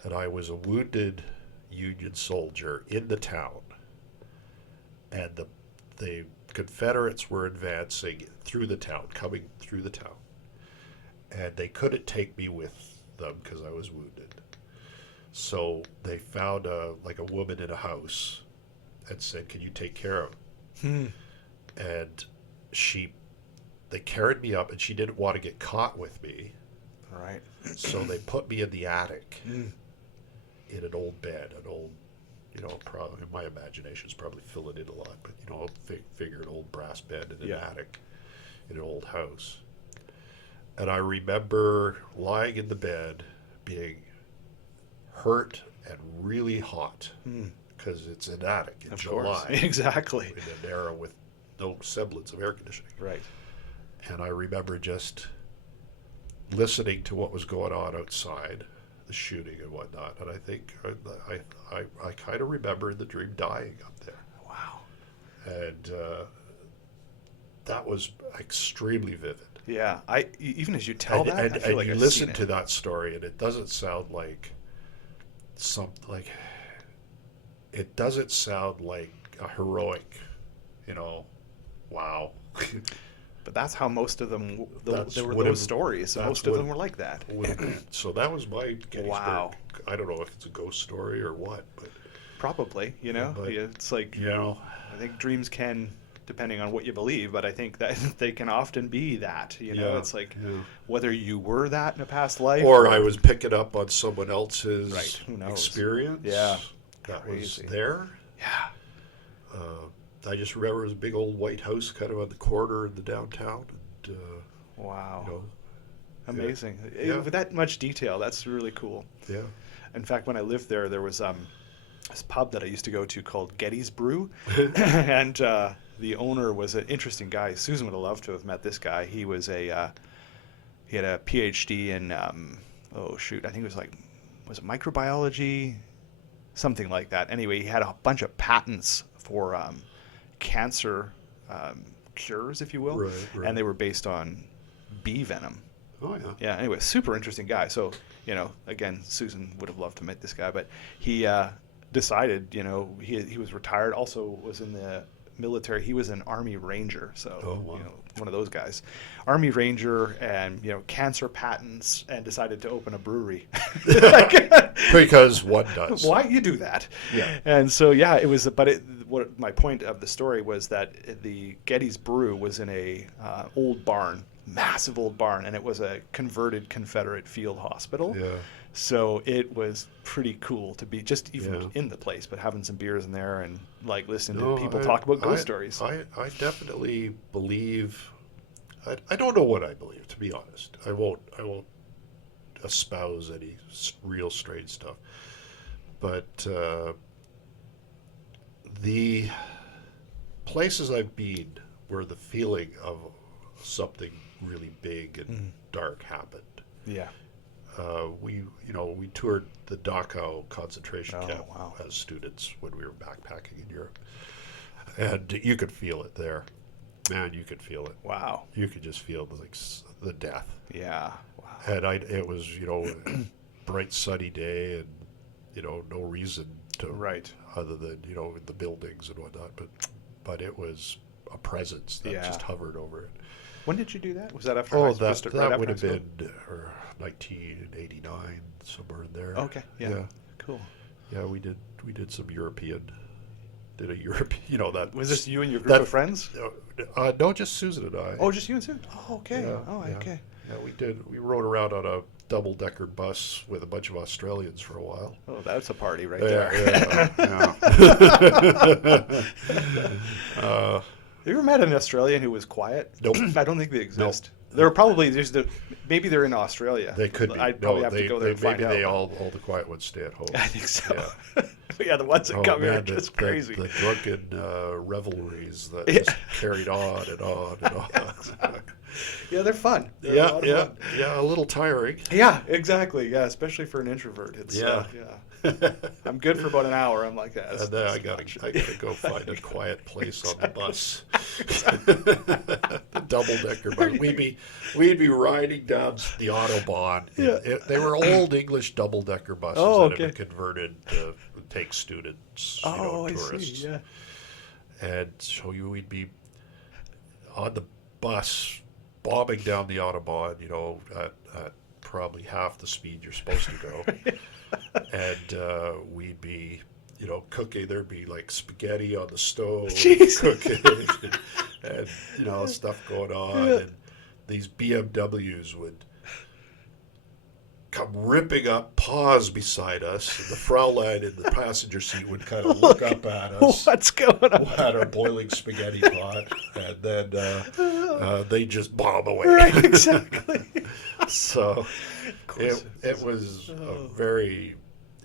and I was a wounded Union soldier in the town, and the Confederates were advancing through the town, coming through the town, and they couldn't take me with them because I was wounded. So they found a woman in a house and said, "Can you take care of him?" And they carried me up, and she didn't want to get caught with me. All right. So they put me in the attic in an old bed, probably in my imagination is probably filling in a lot, but figure an old brass bed in an attic in an old house. And I remember lying in the bed, being hurt and really hot because it's an attic in Of July. course. Exactly. In an era with no semblance of air conditioning. Right. And I remember just listening to what was going on outside, the shooting and whatnot. And I think I kind of remember in the dream dying up there. Wow. And that was extremely vivid. Yeah. Even as you tell that, I feel like you I've listen seen to it. that story, and it doesn't sound like it doesn't sound like a heroic, wow. But that's how most of them, That's there were what those it- stories. that's Most of what- them were like that. So that was my Gettysburg. Wow. I don't know if it's a ghost story or what, but Probably, but, it's like, I think dreams can depending on what you believe, but I think that they can often be that, Yeah, it's like yeah. whether you were that in a past life Or I was picking up on someone else's right, who knows? experience Yeah. that was Crazy. there. Yeah. I just remember it was a big old white house kind of on the corner in the downtown. And, Wow. you know, Amazing. Yeah. With that much detail, that's really cool. yeah. In fact, when I lived there, there was this pub that I used to go to called Getty's Brew, and the owner was an interesting guy. Susan would have loved to have met this guy. He was he had a PhD in oh shoot, I think it was it microbiology, something like that. Anyway, he had a bunch of patents for cancer cures, if you will, Right. and they were based on bee venom. Oh, yeah. Yeah, anyway, super interesting guy. So, again, Susan would have loved to meet this guy, but he decided, he was retired, also was in the military. He was an Army Ranger, so, Oh, wow. one of those guys. Army Ranger and, cancer patents, and decided to open a brewery. Because one does. Why you do that? Yeah. And so, yeah, it was, but what my point of the story was that the Getty's Brew was in a old barn, massive old barn, and it was a converted Confederate field hospital. Yeah. So it was pretty cool to be just even Yeah. in the place, but having some beers in there and like listening No, to people talk about ghost stories. I definitely believe. I don't know what I believe, to be honest. I won't espouse any real strange stuff. But the places I've been where the feeling of something really big and dark happened. Yeah. We toured the Dachau concentration Oh, camp wow. as students when we were backpacking in Europe, and you could feel it there. Man, you could feel it. Wow. You could just feel the death. Yeah. Wow. And it was a bright sunny day, and no reason to Right. other than in the buildings and whatnot, but it was a presence that Yeah. just hovered over it. When did you do that? Was that after Oh, just that right after would have high school? been 1989, somewhere in there. Okay. Yeah. Cool. Yeah, we did some European. Did a European, that Was this you and your group that- of friends? No, just Susan and I. Oh, just you and Sue? Oh, okay. Yeah, Oh, yeah. okay. Yeah, we did. We rode around on a double-decker bus with a bunch of Australians for a while. Oh, that's a party right Yeah, there. yeah. You ever met an Australian who was quiet? Nope. I don't think they exist. There are probably maybe they're in Australia. They could be. I'd probably have to go there and find maybe out. they all the quiet ones stay at home. I think so. Yeah. But yeah, the ones that come here are man, just crazy. The drunken revelries that Yeah. just carried on and on and on. Yeah, they're fun. They're a Yeah, lot of yeah, fun. yeah. A little tiring. Yeah, exactly. Yeah, especially for an introvert. It's Yeah. I'm good for about an hour. I'm like, yeah. And then I gotta go find a quiet place on the bus. The double-decker bus. We'd be riding down the Autobahn. Yeah. They were old English double-decker buses Oh, that had okay. been converted to take students, Oh, I tourists. see. Yeah. And so we'd be on the bus, bombing down the Autobahn, at probably half the speed you're supposed to go. And we'd be, cooking. There'd be like spaghetti on the stove, Jeez. cooking, and stuff going on. Yeah. And these BMWs would come ripping up, pause beside us. And the Fraulein in the passenger seat would kind of look up at us. What's going on? At our boiling spaghetti pot, and then they just bomb away. Right, exactly. So course it was a very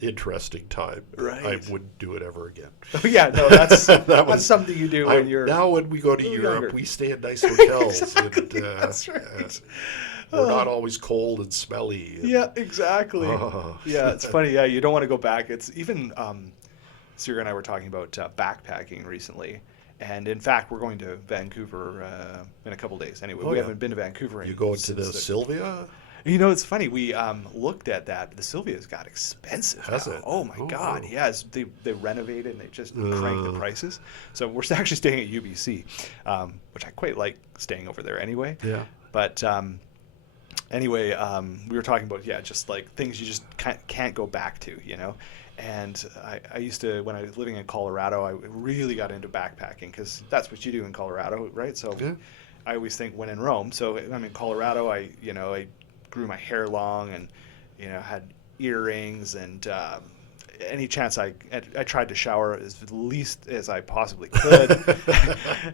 interesting time. Right. I wouldn't do it ever again. Oh, yeah, no, that's was- something you do when you're Now when we go to little Europe, younger. we stay in nice hotels. Exactly, And, that's right. we're not always cold and smelly. And, Yeah, exactly. Oh. Yeah, it's funny. Yeah, you don't want to go back. It's even Sarah and I were talking about backpacking recently, and in fact, we're going to Vancouver in a couple days. Anyway, Oh, we yeah. haven't been to Vancouver. You going to since the Sylvia? It's funny. We looked at that. The Sylvia's got expensive. Has now. it? Oh my God! Oh. Yes, they renovated and they just cranked the prices. So we're actually staying at UBC, which I quite like staying over there anyway. Yeah. But anyway, we were talking about just like things you just can't go back to, And I used to, when I was living in Colorado, I really got into backpacking because that's what you do in Colorado, right? So Yeah. I always think when in Rome. So I'm in Colorado. I grew my hair long and had earrings and any chance I tried to shower as least as I possibly could.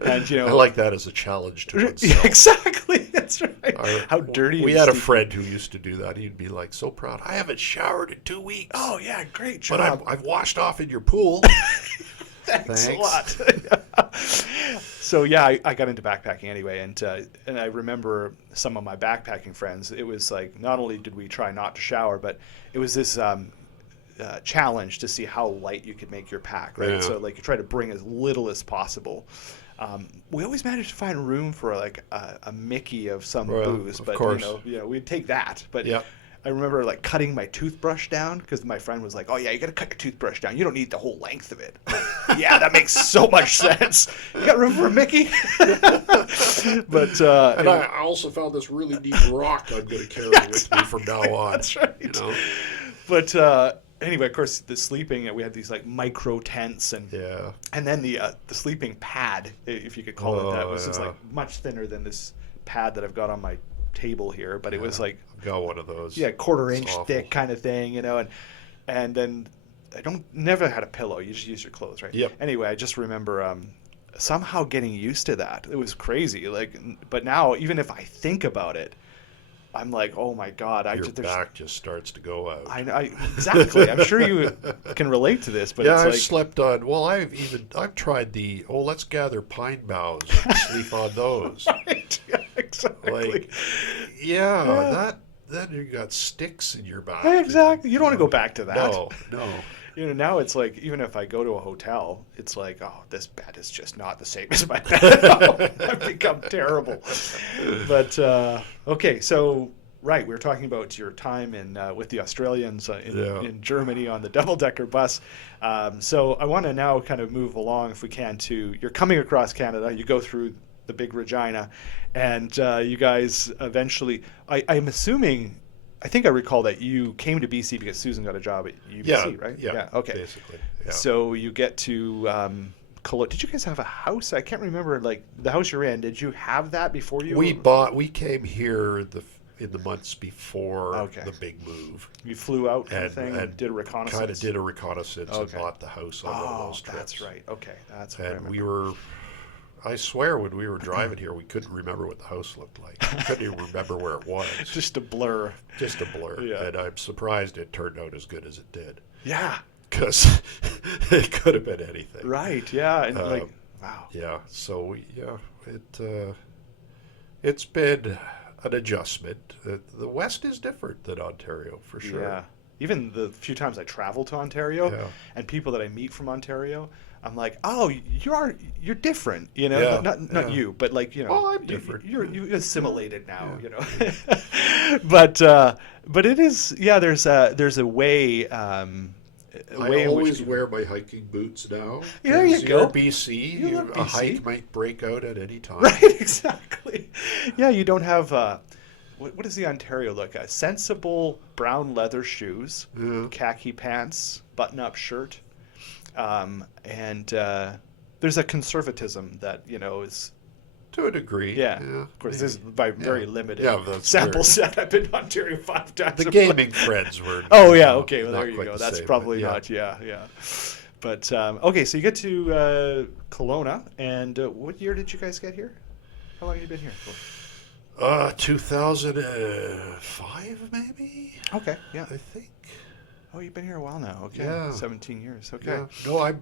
And I like that as a challenge to yeah, oneself. exactly. That's right. How dirty. We and had a stinky. friend who used to do that. He'd be like so proud. I haven't showered in 2 weeks. Oh yeah, great but job. I've washed off in your pool. Thanks a Thanks. lot. So yeah, I got into backpacking anyway, and I remember some of my backpacking friends. It was like not only did we try not to shower, but it was this challenge to see how light you could make your pack, right? Yeah. So like you try to bring as little as possible. We always managed to find room for like a Mickey of some Well, booze, of but course. we'd take that. But Yeah. I remember like cutting my toothbrush down because my friend was like, "Oh yeah, you got to cut your toothbrush down. You don't need the whole length of it." Yeah, that makes so much sense. You got room for a Mickey? But And I also found this really deep rock I'm going to carry with me from now on. That's right. You know? But anyway, of course, the sleeping, we had these like micro tents and Yeah. and then the sleeping pad, if you could call it that, was just yeah. like much thinner than this pad that I've got on my table here. But it was like I've got one of those. yeah, quarter-inch awful. thick kind of thing, and then I never had a pillow. You just use your clothes, right? Yep. Anyway, I just remember somehow getting used to that. It was crazy. Like, but now even if I think about it, I'm like, oh my God, Your back just starts to go out. I exactly. I'm sure you can relate to this, but yeah, it's I've like slept on. Well, I've tried let's gather pine boughs and sleep on those. right, yeah, exactly. Like, yeah, then you got sticks in your back. Exactly. You don't want to go back to that. No. Now it's like, even if I go to a hotel, it's like, oh, this bed is just not the same as my bed. I've become terrible. But, okay, so, right, we were talking about your time with the Australians in Germany on the double-decker bus. So I want to now kind of move along, if we can, to you're coming across Canada. You go through the big Regina, and you guys eventually, I'm assuming, I think I recall that you came to BC because Susan got a job at UBC, right? Yeah. Okay. Basically. Yeah. So you get to did you guys have a house? I can't remember, like, the house you're in. Did you have that before you? We came here in the months before Okay. the big move. You flew out kind of And- thing and did a reconnaissance? Kind of did a reconnaissance Okay. and bought the house on one of those trips. That's right. Okay. That's what I And remember. I swear, when we were driving here, we couldn't remember what the house looked like. We couldn't even remember where it was. Just a blur. Just a blur. Yeah. And I'm surprised it turned out as good as it did. Yeah. Because it could have been anything. Right. Yeah. And like, wow. Yeah. So, it's been an adjustment. The West is different than Ontario, for sure. Yeah. Even the few times I travel to Ontario Yeah. and people that I meet from Ontario, I'm like, oh, you're different, Yeah, not yeah. you, but like, Oh, I'm different. You're assimilated now, Yeah. but it is, yeah, there's a way, I in always which wear my hiking boots now. Yeah, there you 'cause go. You're BC. You live A BC. hike might break out at any time. right, exactly. Yeah, you don't have, what does the Ontario look at? Sensible brown leather shoes, Yeah. khaki pants, button-up shirt, and there's a conservatism that is. To a degree. Yeah. Of course, this is by very limited Yeah, that's sample very- set. I've been to Ontario 5 times. The gaming friends were. Oh yeah. Okay. Well, not there you quite go. the That's same, probably but not. Yeah. But okay, so you get to Kelowna, and what year did you guys get here? How long have you been here for? 2005 maybe. Okay. Yeah. I think. Oh, you've been here a while now. Okay. Yeah. 17 years. Okay. Yeah. No, I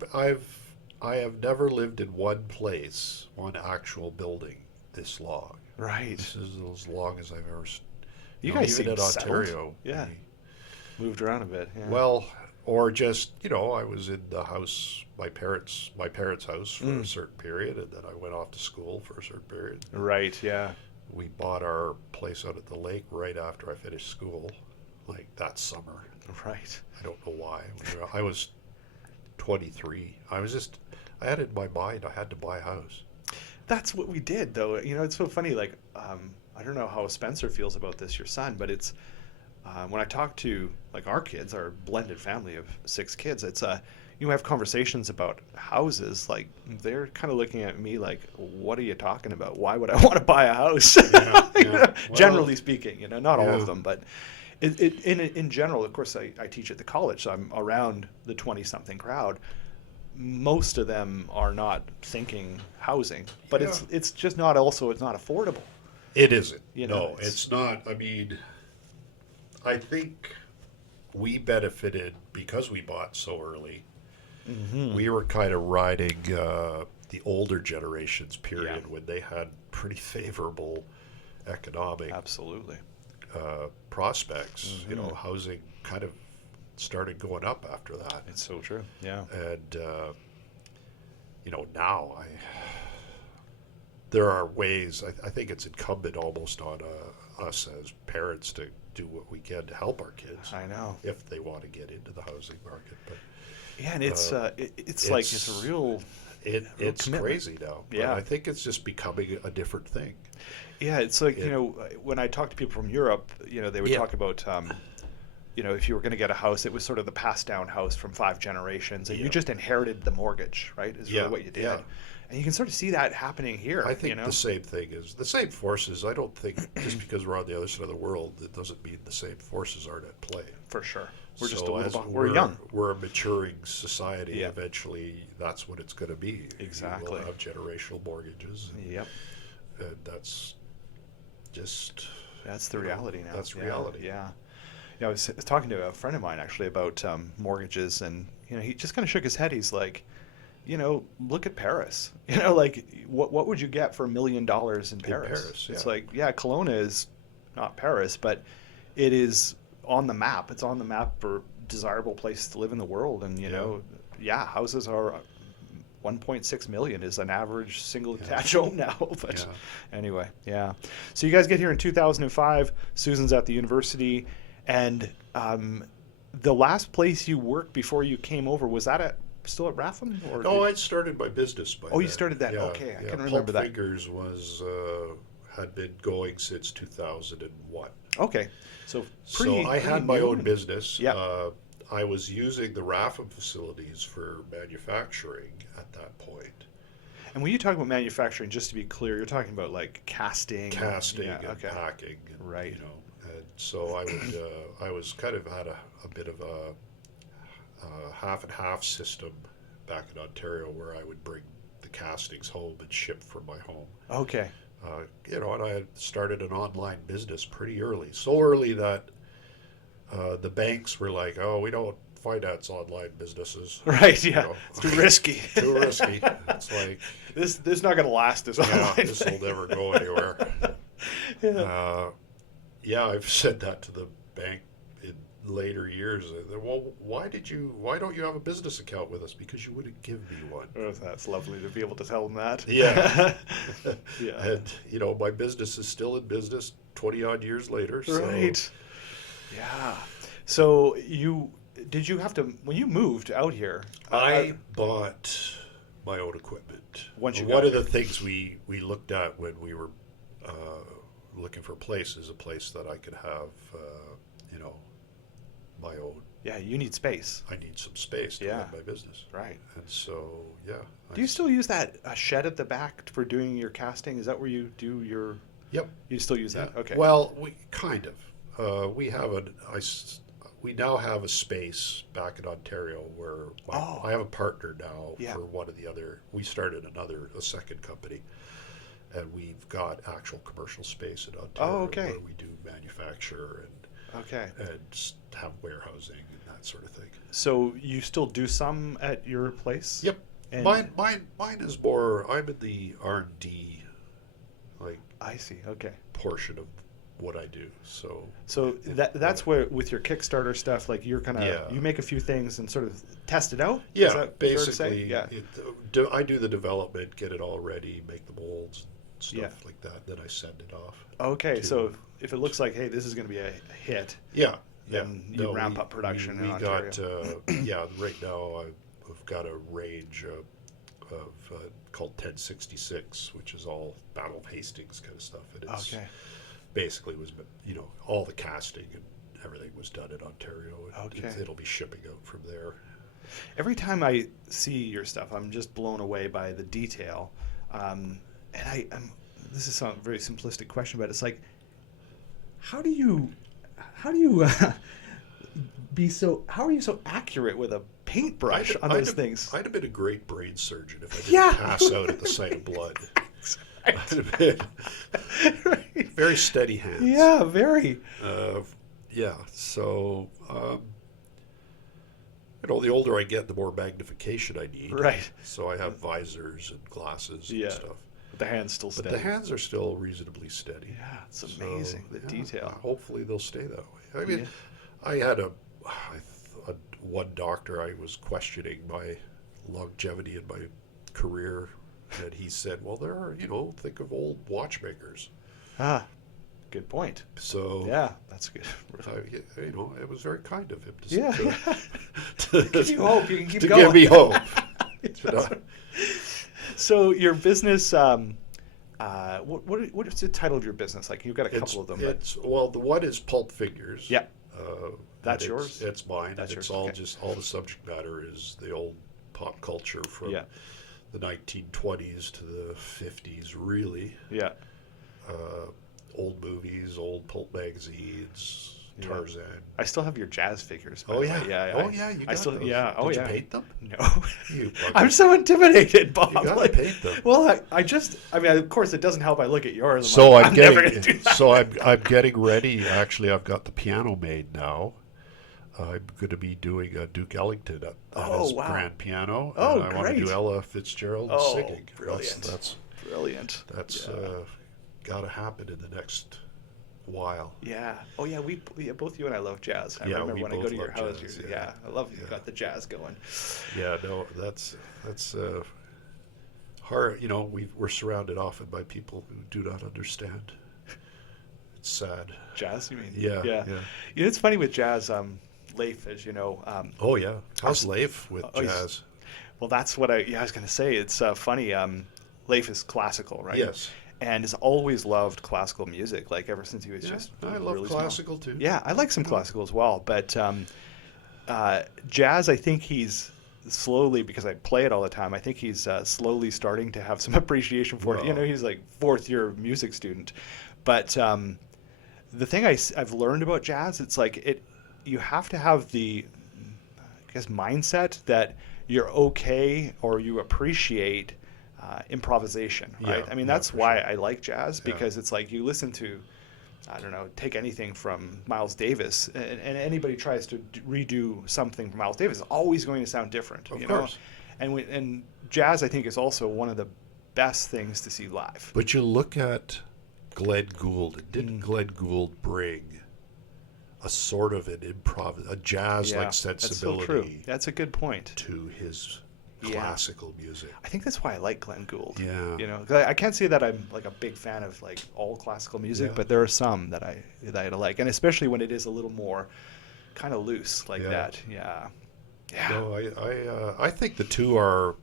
have never lived in one place, one actual building this long. Right. This is as long as I've ever. You guys even seem in settled. Ontario. Yeah. Moved around a bit. Yeah. Well, or just I was in the house, my parents' house for a certain period, and then I went off to school for a certain period. Right. Yeah. We bought our place out at the lake right after I finished school, like that summer. Right. I don't know why. I was 23. I had it in my mind I had to buy a house. That's what we did, though. It's so funny. Like, I don't know how Spencer feels about this, your son, but When I talk to like our kids, our blended family of 6 kids, it's you have conversations about houses. Like they're kind of looking at me like, "What are you talking about? Why would I want to buy a house?" Yeah, yeah. Generally speaking, not all Yeah. of them, but in general, of course, I teach at the college, so I'm around the 20-something crowd. Most of them are not thinking housing, but Yeah. it's just not. Also, it's not affordable. It isn't. You know, No, it's not. I mean, I think we benefited because we bought so early. Mm-hmm. We were kind of riding the older generations period Yeah. when they had pretty favorable economic Absolutely. prospects. Mhm. Housing kind of started going up after that. It's so true. Yeah. And now there are ways. I think it's incumbent almost on us as parents to do what we can to help our kids I know. if they want to get into the housing market. But Yeah, and it's it's like it's it's a real it's commitment. crazy now. But Yeah. I think it's just becoming a different thing. yeah. It's like It- when I talk to people from Europe, they would Yeah. talk about if you were going to get a house, it was sort of the passed down house from 5 generations, and you Yeah. just inherited the mortgage, right? Is Yeah, really what you did. yeah. And you can sort of see that happening here. I think the same thing is the same forces. I don't think just because we're on the other side of the world, it doesn't mean the same forces aren't at play. For sure. We're just a So little as behind. We're young. We're a maturing society. Yeah. Eventually, that's what it's going to be. Exactly. We'll have generational mortgages, Yep. and that's just That's the you know, reality now. that's Yeah, reality. Yeah. I was talking to a friend of mine actually about mortgages, and he just kind of shook his head. He's like, look at Paris. Like what would you get for $1 million in Paris? Paris, It's yeah. like, yeah, Kelowna is not Paris, but it is on the map. It's on the map for desirable place to live in the world, and houses are 1.6 million is an average single detached home now. But Yeah. anyway, yeah. So you guys get here in 2005. Susan's at the university, and the last place you worked before you came over, was that still at Ratham? Or No, I started my business by Oh, you then. started that. Yeah, Okay, I yeah. can Pulp remember that. Fingers had been going since 2001. Okay, so So I had my own and- business. Yep. I was using the Ratham facilities for manufacturing at that point. And when you talk about manufacturing, just to be clear, you're talking about like casting, Casting yeah, and okay, packing. And, Right. And so I would, I was kind of had a bit of a half and half system back in Ontario where I would bring the castings home and ship from my home. Okay, And I had started an online business pretty early. So early that the banks were like, "Oh, we don't finance online businesses." right, yeah, know. it's too risky. Too risky. It's like, This not going to last. This yeah, online this will thing. never go anywhere. Yeah. I've said that to the bank in later years. Well, why don't you have a business account with us? Because you wouldn't give me one. Oh, that's lovely to be able to tell them that. Yeah. Yeah. And my business is still in business 20 odd years later. So Right. Yeah. So did you have to, when you moved out here? I bought my own equipment. Once you One got of the things we looked at when we were looking for a place is a place that I could have, my own. Yeah, you need space. I need some space to Yeah. run my business. Right. And so, yeah. Do you still use that shed at the back for doing your casting? Is that where you do your? Yep. You still use that? Yeah. Okay. Well, we kind of. We have we now have a space back in Ontario where Oh. I have a partner now Yeah. for one of the other. We started a second company, and we've got actual commercial space in Ontario okay. where we do manufacture Okay. and just have warehousing and that sort of thing. So you still do some at your place? Yep. And Mine is more. I'm in the R&D, like I see. Okay. portion of what I do. So That's where with your Kickstarter stuff, like you're kind of Yeah. you make a few things and sort of test it out. yeah, Is that fair to say? basically, Yeah. I do the development, get it all ready, make the molds, stuff Yeah. like that. Then I send it off. Okay. to- So if it looks like, hey, this is going to be a hit, Yeah, then you ramp up production We in got right now I've got a range of called 1066, which is all Battle of Hastings kind of stuff. And it's Okay. basically was all the casting everything was done in Ontario. Okay. It'll be shipping out from there. Every time I see your stuff, I'm just blown away by the detail. And this is a very simplistic question, but it's like, how do you how are you so accurate with a paintbrush on those things? I'd have been a great brain surgeon if I didn't Yeah. pass out at the sight of blood. I'd have been Right. very steady hands. Yeah, very. Yeah. So, the older I get, the more magnification I need. Right. So I have visors and glasses Yeah. and stuff. But the hand's still But steady. the hands are still reasonably steady. Yeah, it's amazing, the detail. Hopefully they'll stay that way. I mean, Yeah. I had one doctor, I was questioning my longevity in my career, and he said, well, there are, think of old watchmakers. Ah, good point. So, Yeah, that's good. it was very kind of him to, Yeah. to, Give you hope. You can keep to going. give me hope. So your business, what's the title of your business? Like you've got a couple of them. The one is Pulp Figures. Yeah. Uh, That's and yours? It's mine. That's and it's yours, all okay. all the subject matter is the old pop culture from Yeah. the 1920s to the 50s, really. Yeah. Old movies, old pulp magazines, Yeah. Tarzan. I still have your jazz figures. By Oh the yeah. way. Yeah. Oh yeah. You got still. those. Yeah. Oh Did yeah. you paint them? No. You bugger. I'm so intimidated, Bob. You gotta paint them. Well, I mean, of course, it doesn't help. I look at yours. So I'm I'm never getting. gonna do that. So I'm getting ready. Actually, I've got the piano made now. I'm going to be doing a Duke Ellington on Oh, his wow. grand piano. Oh, and I want to great. do Ella Fitzgerald Oh, singing. brilliant. That's Brilliant. That's Yeah. got to happen in the next while. Yeah. Oh, yeah. Both you and I love jazz. I Yeah, remember we when I go both to your love house. jazz, Yeah. I love you. Yeah. Got the jazz going. Yeah, no, that's hard. We're surrounded often by people who do not understand. It's sad. Jazz, you mean? Yeah, Yeah. yeah. It's funny with jazz. Leif, as you know. Oh yeah, how's Leif with he's- jazz? Well, that's what I was going to say. It's funny. Leif is classical, right? Yes, And has always loved classical music, like ever since he was yeah, just I love really small. classical too. Yeah, I like some classical as well, but jazz, I think he's slowly, because I play it all the time, I think he's slowly starting to have some appreciation for it. Wow. He's like fourth year music student, but the thing I've learned about jazz, it's like you have to have the, I guess, mindset that you're okay or you appreciate improvisation, right? Yeah, I mean, yeah, that's for why sure. I like jazz, Yeah. because it's like you listen to, I don't know, take anything from Miles Davis, and anybody tries to redo something from Miles Davis, it's always going to sound different, Of you course. know? And jazz, I think, is also one of the best things to see live. But you look at Glenn Gould. Didn't Glenn Gould bring a sort of an a jazz-like sensibility That's so true. That's a good point. to his Yeah. classical music? I think that's why I like Glenn Gould. Yeah. 'Cause I can't say that I'm like a big fan of like all classical music, Yeah. but there are some that I like, and especially when it is a little more kind of loose like Yeah. that. Yeah. Yeah. No, I think the two are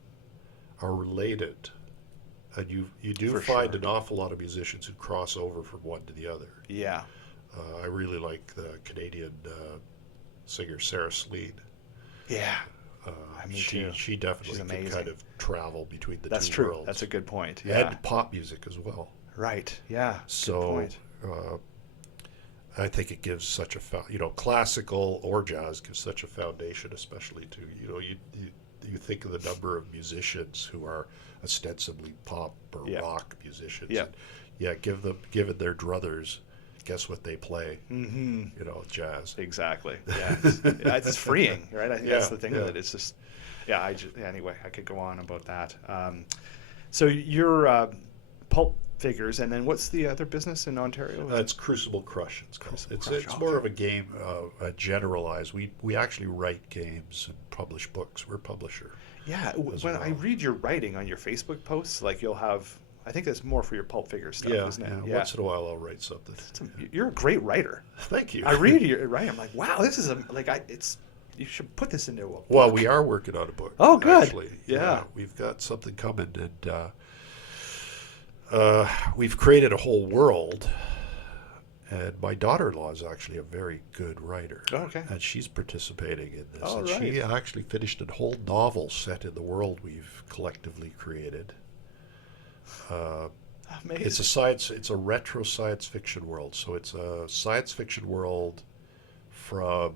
related, and you do For find sure. an awful lot of musicians who cross over from one to the other. Yeah. I really like the Canadian singer Sarah Slean. Yeah. Me too. She definitely She's can amazing. kind of travel between the That's two true. worlds. That's a good point. Yeah. And pop music as well. Right. Yeah. So good point. I think it gives such a classical or jazz gives such a foundation, especially to you think of the number of musicians who are ostensibly pop or Yeah. rock musicians. Yeah. And yeah, give it their druthers. Guess what they play? Mm-hmm. Jazz. Exactly. Yeah. It's freeing, right? I think that's Yeah, the thing yeah. with it. It's just, anyway, I could go on about that. So you're Pulp Figures, and then what's the other business in Ontario? It's Crucible Crush. It's called. Crucible It's Crush, more okay. of a game, generalized. We actually write games and publish books. We're a publisher. Yeah. as When I well. read your writing on your Facebook posts, like you'll have, I think that's more for your Pulp Figures stuff, isn't it? yeah. Once in a while, I'll write something. You're a great writer. Thank you. I read your writing. I'm like, wow, this is you should put this into a book. Well, we are working on a book. Oh, good. Actually. Yeah. We've got something coming, and we've created a whole world, And my daughter-in-law is actually a very good writer. Oh, okay. And she's participating in this. Oh, and right. she actually finished a whole novel set in the world we've collectively created. Amazing. It's a retro science fiction world. So it's a science fiction world from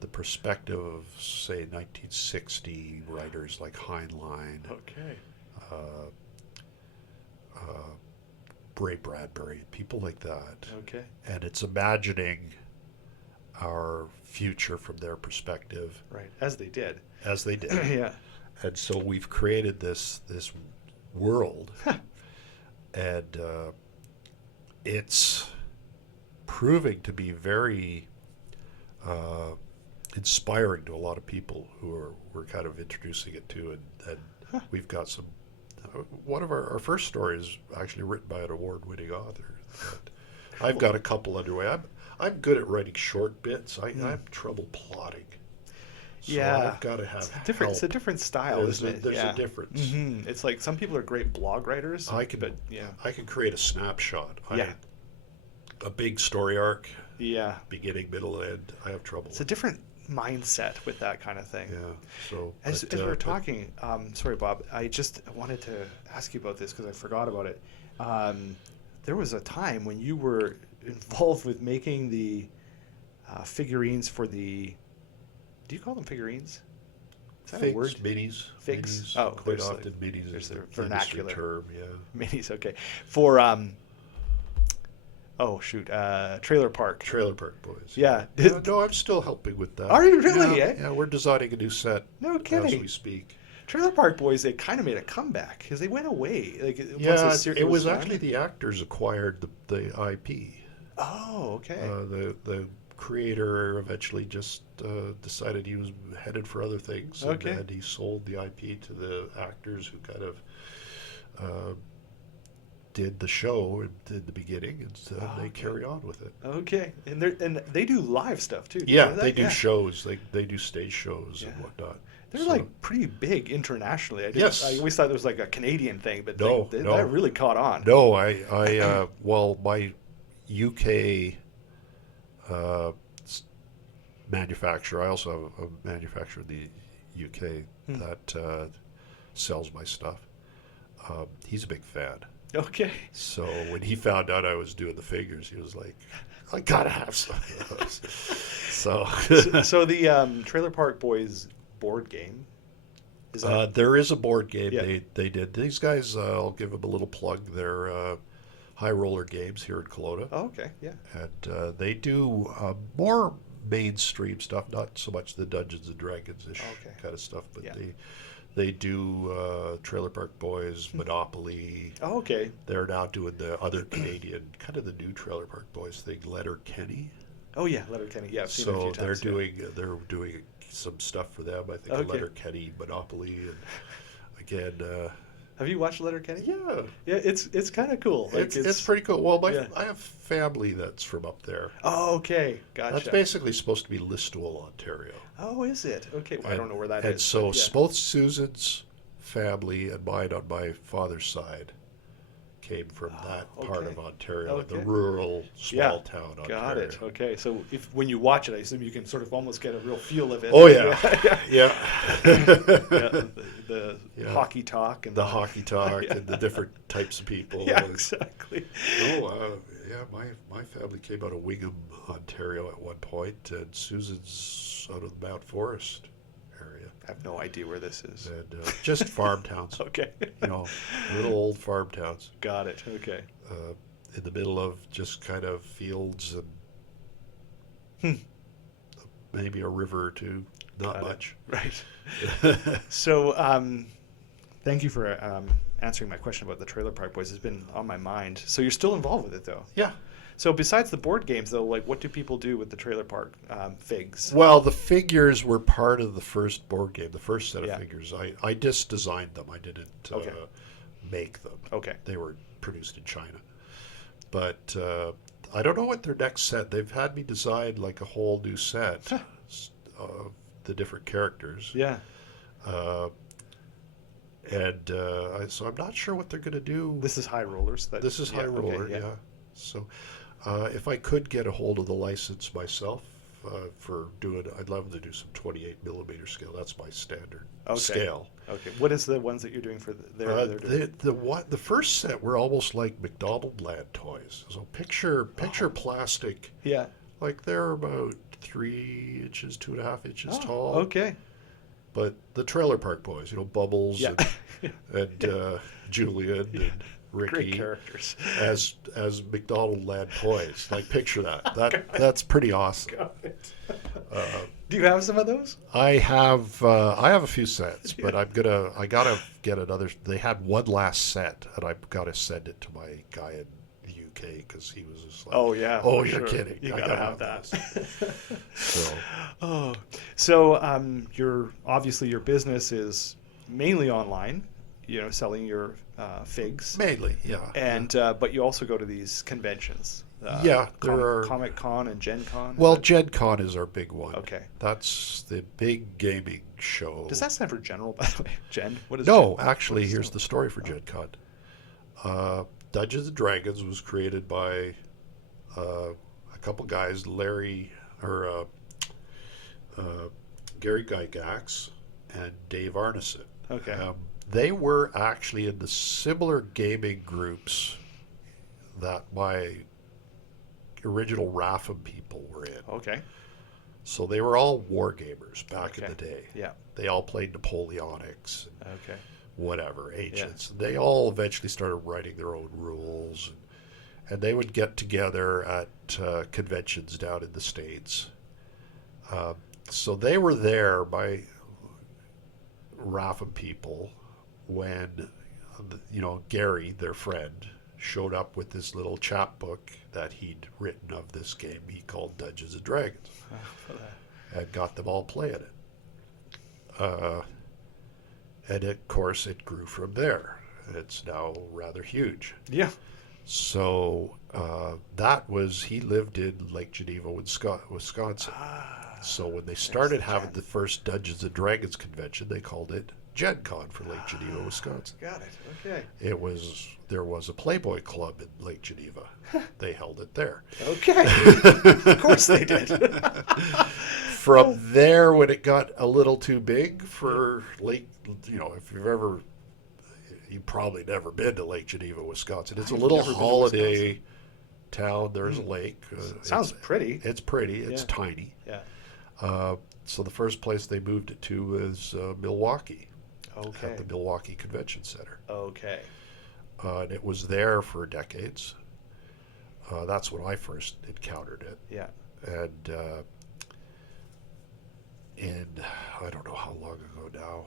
the perspective of, say, 1960 writers like Heinlein, Okay. uh, uh, Ray Bradbury, people like that. Okay. And it's imagining our future from their perspective, Right. As they did. as they did. Yeah. And so we've created this world, and it's proving to be very inspiring to a lot of people who we're kind of introducing it to, and we've got some. One of our first stories is actually written by an award-winning author. But I've got a couple underway. I'm good at writing short bits. I have trouble plotting. So Yeah. I've got to have Different. It's a help. different style, isn't it? There's Yeah. a difference. It's like some people are great blog writers. I can, but yeah. I can create a snapshot. Yeah. A big story arc, Yeah. beginning, middle, end. I have trouble. It's a different mindset with that kind of thing. Yeah. So As we were talking, sorry, Bob, I just wanted to ask you about this because I forgot about it. There was a time when you were involved with making the figurines for the. Do you call them figurines? Is that a figs, word? minis. Figs? Minis. Oh, Quite there's often minis there's is the the industry vernacular. term. Yeah. Minis, okay. For oh shoot, Trailer Park. Trailer Park Boys. Yeah. No, I'm still helping with that. Are you really, Yeah, eh? yeah, we're designing a new set No as kidding. we speak. Trailer Park Boys, they kind of made a comeback because they went away. Like once Yeah, the series it was done. actually the actors acquired the IP. Oh, okay. The creator eventually just decided he was headed for other things, Okay. and he sold the IP to the actors who kind of did the show in the beginning, and so they carry on with it. Okay, and they do live stuff too. Do you Yeah, know that? they do Yeah. shows. They do stage shows and Yeah. whatnot. They're So- like pretty big internationally. Yes. I always thought it was like a Canadian thing, but No, no. that really caught on. No, well, my UK manufacturer. I also have a manufacturer in the UK that sells my stuff. He's a big fan. Okay. So when he found out I was doing the figures, he was like, "I gotta have some of those." So, So the Trailer Park Boys board game is that? there is a board game Yeah. they did. These guys, I'll give them a little plug. They're High Roller Games here in Kelowna. Oh, okay, yeah. And they do more mainstream stuff, not so much the Dungeons and Dragons-ish Okay. kind of stuff, but Yeah. they do Trailer Park Boys, Monopoly. Oh, okay. They're now doing the other Canadian, kind of the new Trailer Park Boys thing, Letterkenny. Oh yeah, Letterkenny. Yeah, I've seen it a So few times. they're doing some stuff for them. I think Okay. Letterkenny, Monopoly, and again. Have you watched Letterkenny? Yeah, Yeah, it's kind of cool. Like, it's pretty cool. Well, yeah. I have family that's from up there. Oh, okay, gotcha. That's basically supposed to be Listowel, Ontario. Oh, is it? Okay, well, I don't know where that and is. so but yeah. both Susan's family and mine on my father's side came from that part okay. of Ontario, the Okay. rural small town Ontario. Got it. Okay, so when you watch it, I assume you can sort of almost get a real feel of it. Oh yeah, yeah. yeah. The Yeah. hockey talk and The hockey talk Yeah. and the different types of people. Yeah, And- exactly. yeah, my family came out of Wingham, Ontario at one point, and Susan's out of the Mount Forest area. I have no idea where this is. And just farm towns, Okay, little old farm towns got it. Okay. in the middle of just kind of fields and maybe a river or two. Not Got it. much. Right. So, thank you for answering my question about the Trailer Park Boys. It's been on my mind. So you're still involved with it, though. Yeah. So besides the board games, though, like what do people do with the Trailer Park figs? Well, the figures were part of the first board game, the first set of Yeah. figures. I just designed them. I didn't Okay. make them. Okay. They were produced in China. But I don't know what their next set. They've had me design like a whole new set of the different characters. Yeah. So I'm not sure what they're going to do. This is High Rollers. This is High okay, Roller, yeah. So If I could get a hold of the license myself I'd love to do some 28 millimeter scale. That's my standard scale. Okay. What is the ones that you're doing for they're doing? The first set were almost like McDonald Land toys. So picture plastic. Yeah. Like they're about 3 inches, 2.5 inches tall. Okay. But the Trailer Park Boys, Bubbles Yeah. and Julian and Ricky, Great characters. as McDonald Land toys. Like picture that. That's pretty awesome. Got it. Do you have some of those? I have a few sets, but I gotta get another. They had one last set, and I've got to send it to my guy in the UK because he was just like, Oh yeah. oh, for you're sure. kidding. You I gotta gotta have that. this." So your business is mainly online, selling your figs, Mainly, yeah. and but you also go to these conventions. Yeah, there are Comic Con and Gen Con. Well, Gen Con is our big one. Okay. That's the big gaming show. Does that stand for general, by the way? Gen? What is No, Gen? actually, What is here's the story for Gen Con. Dungeons and Dragons was created by a couple guys, Gary Gygax and Dave Arneson. Okay. They were actually in the similar gaming groups that my original Rapham people were in. Okay. So they were all war gamers back in Okay. the day. Yeah. They all played Napoleonics, Okay. whatever, ancients. They all eventually started writing their own rules. And they would get together at conventions down in the States. So they were there, my Rapham people, when, Gary, their friend, showed up with this little chapbook that he'd written of this game he called Dungeons and Dragons, and got them all playing it. And of course, it grew from there. It's now rather huge. Yeah. So he lived in Lake Geneva, Wisconsin. So when they started having the first Dungeons and Dragons convention, they called it Gen Con for Lake Geneva, Wisconsin. Got it. Okay. There was a Playboy Club in Lake Geneva. They held it there. Okay. Of course they did. From there, when it got a little too big for Lake, if you've probably never been to Lake Geneva, Wisconsin. It's a little holiday town. There's a lake. Sounds pretty. It's pretty. It's tiny. Yeah. So the first place they moved it to was Milwaukee. Okay. At the Milwaukee Convention Center. Okay. And it was there for decades. That's when I first encountered it. Yeah. And I don't know how long ago now.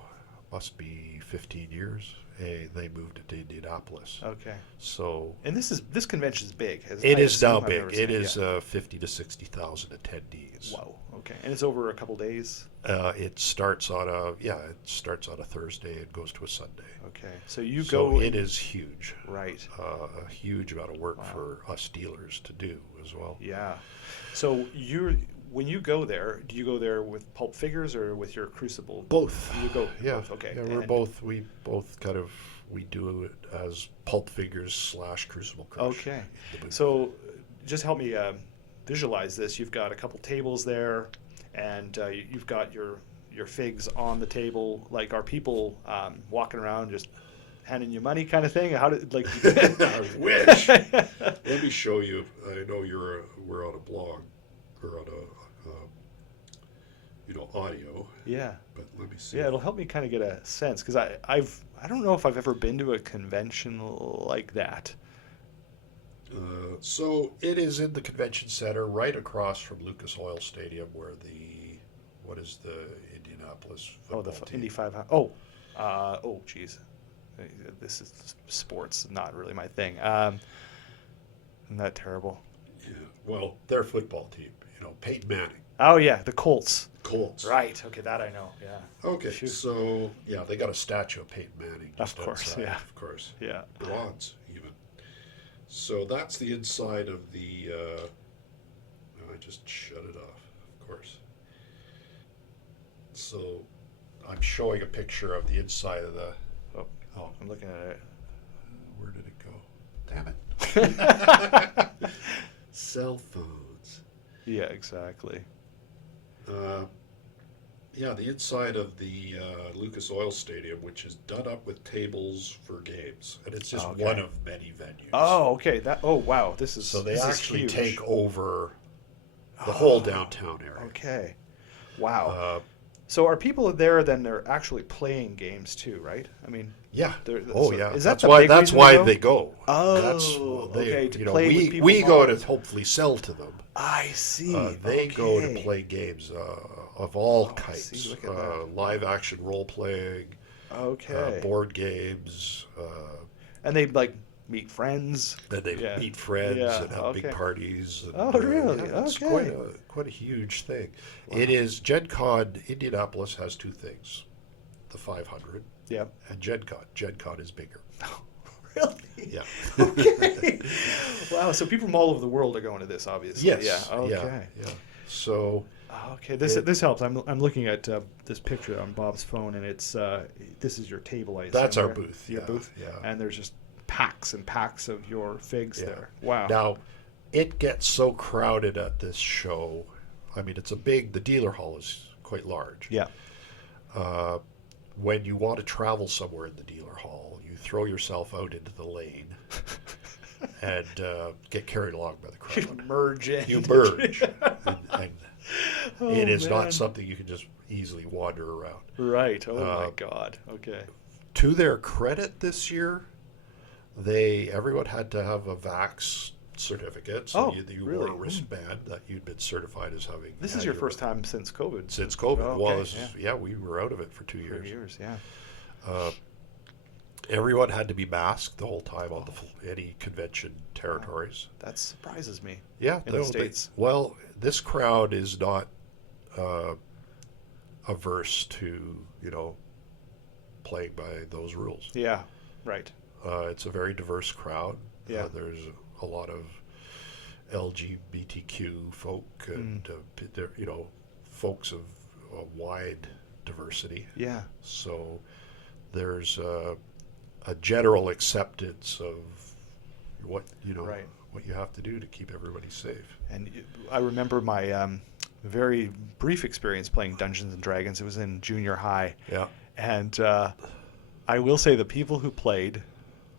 Must be 15 years. They moved it to Indianapolis. Okay. So. And this convention is big. It is now big. It is 50 to 60,000 attendees. Wow. Okay. And it's over a couple days. It starts on a Thursday and goes to a Sunday. Okay. So you go. It is huge. Right. A huge amount of work for us dealers to do as well. Yeah. So when you go there, do you go there with pulp figures or with your Crucible? Both. You go. Yeah. Both. Okay. Yeah, we both we do it as pulp figures / Crucible Crush. Okay. So just help me visualize this. You've got a couple tables there, and you've got your figs on the table. Like, are people walking around just handing you money kind of thing? How did I wish. Let me show you. I know we're on a blog or on a audio. Yeah. But let me see. Yeah, it'll help me kind of get a sense because I don't know if I've ever been to a convention like that. So it is in the convention center, right across from Lucas Oil Stadium, where what is the Indianapolis football team? Indy 500. Geez, this is sports, not really my thing. Isn't that terrible? Yeah. Well, their football team, Peyton Manning. Oh yeah, the Colts. Right. Okay, that I know. Yeah. Okay. Shoot. So yeah, they got a statue of Peyton Manning. Just Of course. outside, Yeah. Of course. Yeah. Bronze even. So that's the inside of the. I just shut it off. Of course. So I'm showing a picture of the inside of the. Oh, I'm looking at it. Where did it go? Damn it. cell phones. Yeah, exactly. Uh, yeah, the inside of the Lucas Oil Stadium, which is done up with tables for games, and it's just one Okay. of many venues. Oh, okay. Oh, wow. So they This is actually huge. take over the whole Oh, downtown area. okay. Wow. Uh, So are people there then they're actually playing games too, right? I mean, yeah. they're, Oh, so yeah. is that That's the why. big That's reason why go? they go. That's Oh, they. okay, to You know, play with people we go to involved. hopefully sell to them. I see. They go to Okay. play games of all Oh, I see. kinds, Look at that. live action role playing, Okay. board games, And they like meet friends. and they Yeah. meet friends Yeah. and have big Okay. parties. Oh, And, really? yeah, it's Okay. quite a huge thing. Wow. It is Gen Con. Indianapolis has two things: the 500 Yeah. and Gen Con. Gen Con is bigger. Really? Yeah. Okay. Wow. So people from all over the world are going to this, obviously. Yes. Yeah. Okay. Yeah. So Okay. it- This helps. I'm looking at this picture on Bob's phone, and it's this is your table. I assume, that's our right? booth. Your Yeah. booth. Yeah. And there's just packs and packs of your figs Yeah. there. Wow. Now, it gets so crowded at this show. I mean, the dealer hall is quite large. Yeah. Uh, when you want to travel somewhere in the dealer hall, you throw yourself out into the lane and get carried along by the You crowd. merge in. You merge. And Oh, it is man. not something you can just easily wander around. Right. Oh my Uh, God. Okay. To their credit this year, everyone had to have a vax certificate. So Oh, you really? wore a wristband that you'd been certified as having. This had is your first time since COVID. since COVID. Oh, Well, okay, yeah, we were out of it for 2 For years. years. Yeah. Uh, everyone had to be masked the whole time on any convention territories. That surprises me. Yeah, In the States. well, this crowd is not averse to playing by those rules. Yeah. Right. It's a very diverse crowd. Yeah. There's a lot of LGBTQ folk and folks of a wide diversity. Yeah. So there's a general acceptance of what Right. what you have to do to keep everybody safe. And I remember my very brief experience playing Dungeons and Dragons. It was in junior high, Yeah. and I will say the people who played,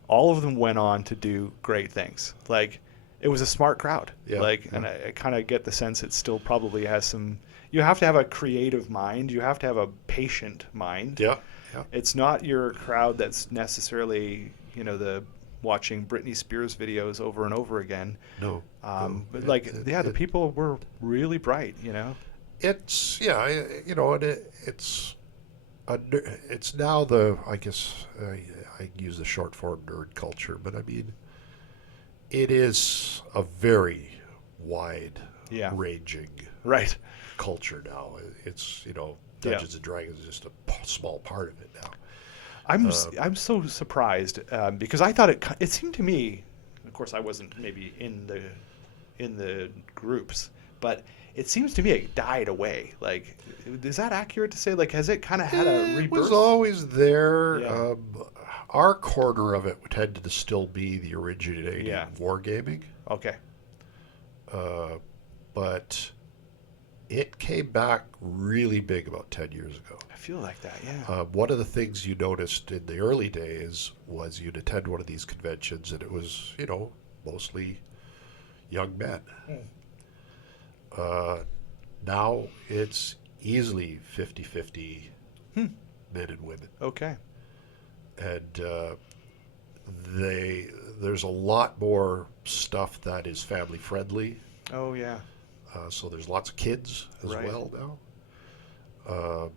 all of them went on to do great things. Like, it was a smart crowd. Yeah, Like, and I kind of get the sense it still probably has some. You have to have a creative mind. You have to have a patient mind. Yeah. Yeah. It's not your crowd that's necessarily the watching Britney Spears videos over and over again. No. But no. the people were really bright. It's it's now I guess I use the short form nerd culture, but I mean it is a very wide Yeah. ranging Right. culture now. It's Yeah. Dungeons and Dragons is just a small part of it now. I'm so surprised because I thought it seemed to me, of course I wasn't maybe in the groups, but it seems to me it died away. Like, is that accurate to say? Like, has it kind of had a It rebirth? was always there. Yeah. Our corner of it tended to still be the originating Yeah. wargaming, Okay. but it came back really big about 10 years ago. I feel like that. Yeah. One of the things you noticed in the early days was you'd attend one of these conventions and it was, mostly young men. Now it's easily 50-50 men and women. Okay. And there's a lot more stuff that is family friendly. Oh yeah. So there's lots of kids as Right. well now.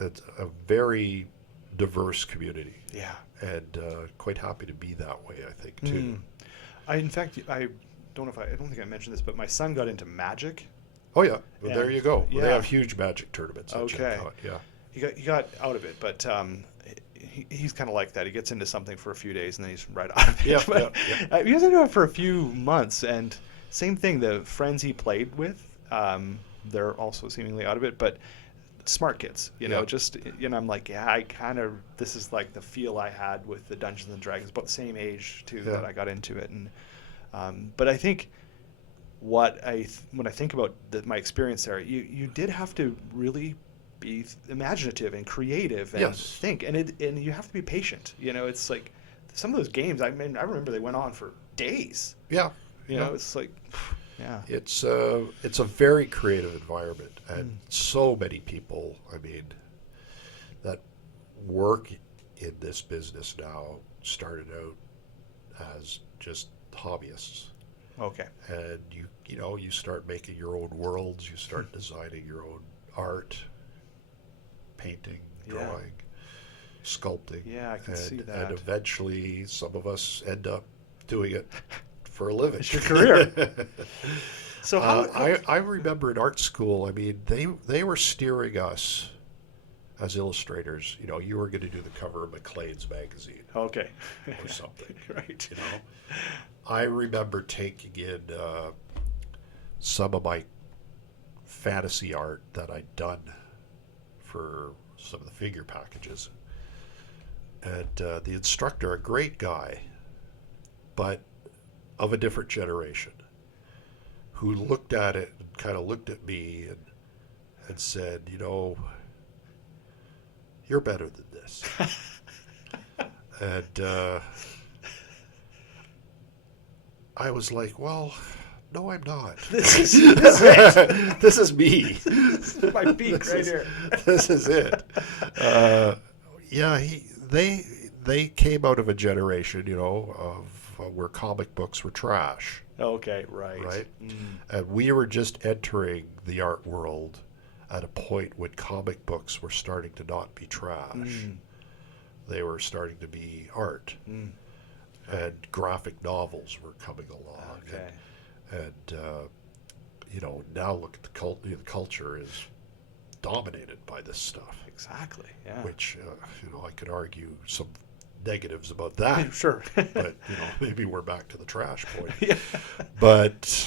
It's a very diverse community, Yeah. and quite happy to be that way, I think, too. In fact, I don't think I mentioned this, but my son got into Magic. Oh, yeah. Well, there And- you go. Well, yeah. they have huge Magic tournaments. At Okay. Gen Con, yeah. He got out of it, but he's kind of like that. He gets into something for a few days and then he's right out of it. Yeah, But, yeah, he was into it for a few months, and same thing. The friends he played with, they're also seemingly out of it, but smart kids. Yeah. Just I'm like, yeah, I kind of this is like the feel I had with the Dungeons and Dragons, about the same age too Yeah. that I got into it, and but I think when I think about my experience there, you did have to really be imaginative and creative and Yes. think, and you have to be patient. It's like some of those games. I mean, I remember they went on for days. Yeah. Yeah. It's like, yeah. It's a very creative environment, and Mm. so many people, I mean, that work in this business now started out as just hobbyists. Okay. And you start making your own worlds, you start designing your own art, painting, Yeah. drawing, sculpting. Yeah, I can see that. And eventually some of us end up doing it for a living. It's your career. So I remember in art school, I mean, they were steering us as illustrators. You were going to do the cover of Maclean's magazine Okay. or something. Right. I remember taking in some of my fantasy art that I'd done for some of the figure packages. And the instructor, a great guy, but of a different generation, who looked at it and kind of looked at me and said, you're better than this. And I was like, well, no, I'm not. This is it. This is me. This is my peak right here. This is it. Yeah, they came out of a generation, of where comic books were trash, Okay, right. right? Mm. And we were just entering the art world at a point when comic books were starting to not be trash. Mm. They were starting to be art. Mm. And graphic novels were coming along. Okay. And now look at the culture is dominated by this stuff, Exactly. Yeah. which, I could argue some negatives about that. Sure. But, maybe we're back to the trash point. Yeah. But,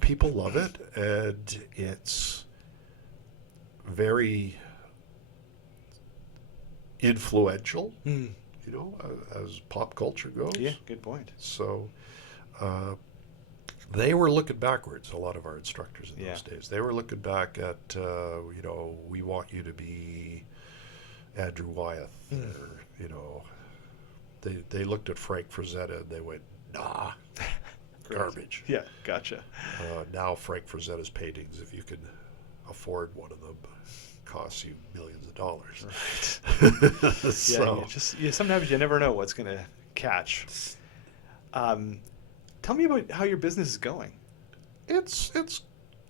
people love it, and it's very influential, Mm. as pop culture goes. Yeah. Good point. So they were looking backwards, a lot of our instructors in Yeah. those days. They were looking back at, we want you to be Andrew Wyeth. Mm. Or, they looked at Frank Frazetta and they went, nah, garbage. Yeah. Gotcha. Now Frank Frazetta's paintings, if you can afford one of them, costs you millions of dollars. Right. So, Yeah. Sometimes you never know what's going to catch. Tell me about how your business is going. it's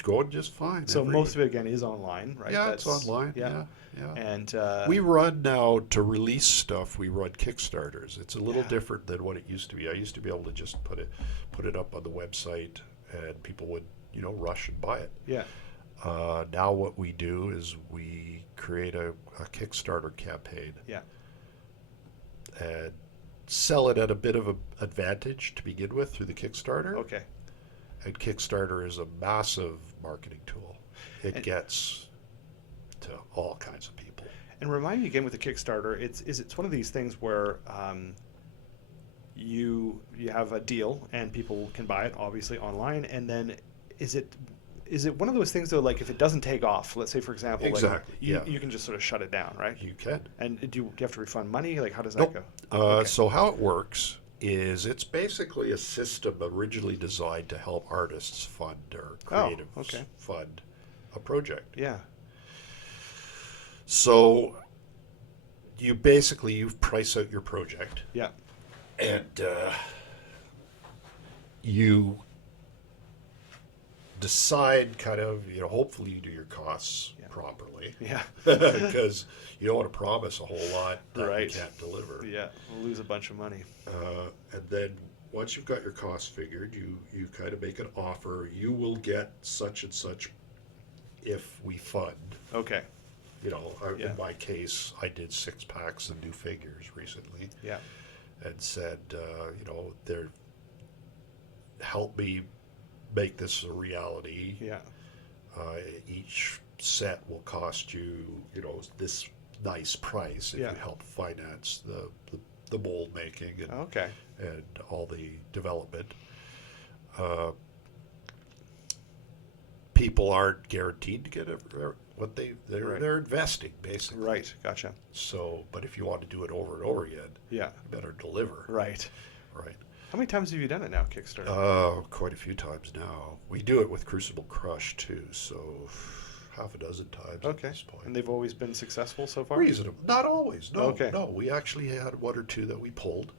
going just fine. So most of it again is online, right? Yeah, it's online. Yeah. And We run now to release stuff. We run Kickstarters. It's a little Yeah. different than what it used to be. I used to be able to just put it up on the website, and people would rush and buy it. yeah. Now what we do is we create a Kickstarter campaign Yeah. and sell it at a bit of an advantage to begin with through the Kickstarter. Okay. And Kickstarter is a massive marketing tool. It gets to all kinds of people. And remind me again with the Kickstarter, it's one of these things where you have a deal and people can buy it obviously online, and then is it one of those things though, like if it doesn't take off, let's say for example, Exactly, like yeah. you can just sort of shut it down, right? You can. And do you have to refund money? Like how does Nope. that go? Okay. So how it works is it's basically a system originally designed to help artists fund or creatives okay. fund a project. Yeah. So you price out your project, Yeah. and you decide kind of, hopefully you do your costs Yeah. properly, Yeah. because you don't want to promise a whole lot that Right. you can't deliver. Yeah. We'll lose a bunch of money. And then once you've got your costs figured, you kind of make an offer. You will get such and such if we fund. Okay. In my case, I did 6 packs of new figures recently, Yeah. and said, they're help me make this a reality. Yeah. Each set will cost you, this nice price if Yeah. you help finance the mold making and Okay. and all the development. people aren't guaranteed to get what they're Right. they're investing basically. Right. Gotcha. So, but if you want to do it over and over again, Yeah. you better deliver. Right. Right. How many times have you done it now, Kickstarter? Quite a few times now. We do it with Crucible Crush too, so half a dozen times at Okay. this point. And they've always been successful so far? Reasonable. Not always. No. Okay. No. We actually had one or two that we pulled.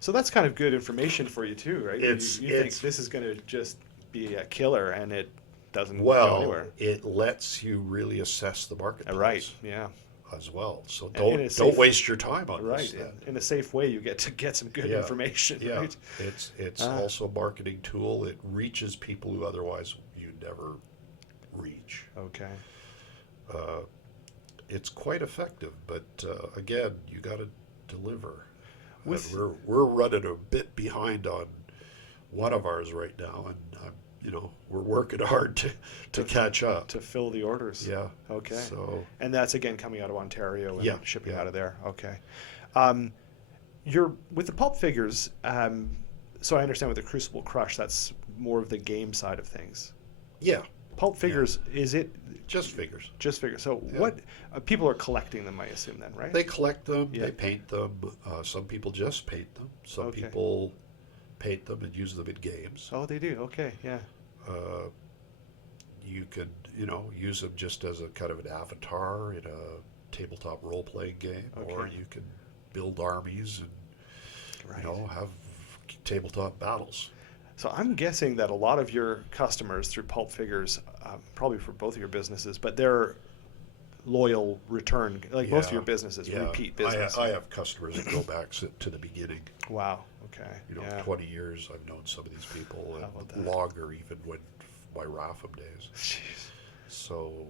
So that's kind of good information for you too, right? It's- you think it's- this is going to just be a killer, and it doesn't go Well, anywhere. it lets you really assess the marketplace Right. Yeah. as well. So And in a don't safe- waste your time on Right. this. Then. In a safe way, you get to get some good Yeah. information, Yeah, right? it's Ah. also a marketing tool. It reaches people who otherwise you'd never reach. Okay. It's quite effective, but again, you got to deliver. With- And we're running a bit behind on one of ours right now, and we're working hard to catch up. To fill the orders. Yeah. Okay. So And that's again coming out of Ontario and Yeah, shipping yeah. out of there. Okay. You're with the pulp figures. So I understand with the Crucible Crush, that's more of the game side of things. yeah, Pulp figures, is it just figures. just figures? So Yeah. what people are collecting them, I assume then, right? They collect them. Yeah. They paint them. Some people just paint them. Some Okay. people paint them and use them in games. Oh, they do. Okay. Yeah. You could, use them just as a kind of an avatar in a tabletop role-playing game, or Okay. you can build armies and Right. have tabletop battles. So I'm guessing that a lot of your customers through Pulp Figures, probably for both of your businesses, but they're loyal return, like most of your businesses, Yeah. repeat business. I have customers that go back to the beginning. Wow. Okay. Yeah. 20 years I've known some of these people, How about and that? longer even when my Rapham days. Jeez. So,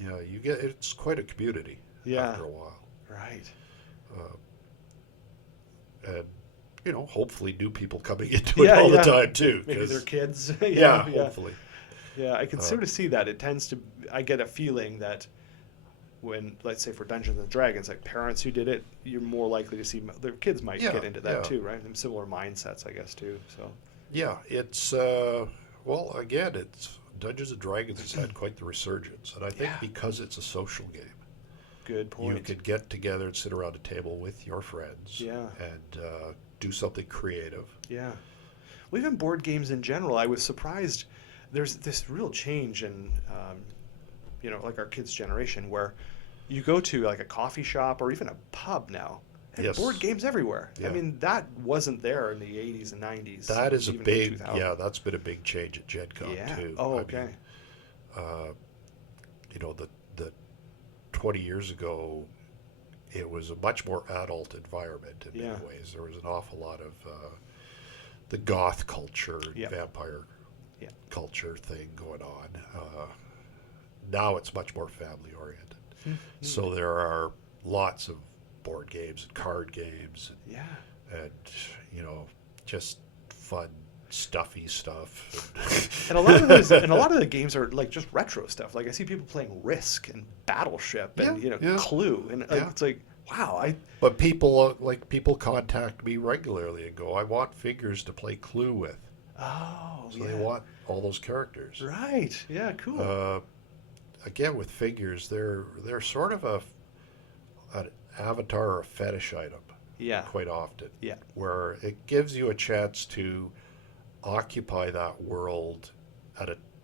yeah, it's quite a community Yeah. after a while. Right. And, hopefully new people coming into it all the time too. Maybe 'cause- they're kids. yeah, hopefully. Yeah, I can sort of see that. It tends to. I get a feeling that when, let's say, for Dungeons and Dragons, like parents who did it, you're more likely to see their kids might Yeah, get into that yeah. too, right? And similar mindsets, I guess, too. So. Yeah, it's again, it's Dungeons and Dragons has had quite the resurgence, and I think Yeah. because it's a social game, Good point. you could get together and sit around a table with your friends, Yeah. and do something creative. Yeah. Well, even board games in general, I was surprised. There's this real change in, like our kids' generation, where you go to like a coffee shop or even a pub now, and Yes. board games everywhere. I Yeah. mean, that wasn't there in the 80s and 90s. That is a even in big, 2000. yeah, that's been a big change at Gen Con Yeah. too. Oh, I okay. mean, the 20 years ago, it was a much more adult environment in Yeah. many ways. There was an awful lot of the goth culture, Yeah. vampire Yeah. culture thing going on. Now it's much more family oriented. So there are lots of board games and card games Yeah. and just fun, stuffy stuff. And a lot of those, and a lot of the games are like just retro stuff. Like I see people playing Risk and Battleship and Yeah. Clue, and Yeah. it's like, wow, But people contact me regularly and go, I want figures to play Clue with. oh So yeah, they want all those characters. right, yeah, cool, Again, with figures, they're sort of an avatar or a fetish item yeah, quite often, yeah, where it gives you a chance to occupy that world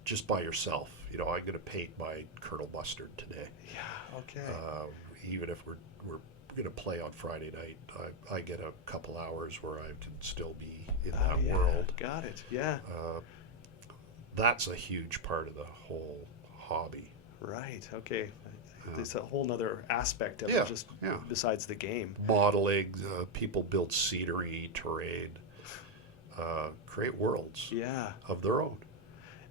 just by yourself. I'm going to paint my Colonel Mustard today. yeah, okay, Even if we're going to play on Friday night, I get a couple hours where I can still be in that oh, yeah, world. got it, yeah, That's a huge part of the whole hobby. right, okay. There's a whole nother aspect of Yeah, it, just yeah. besides the game. Modeling, people build scenery, terrain, create worlds Yeah, of their own.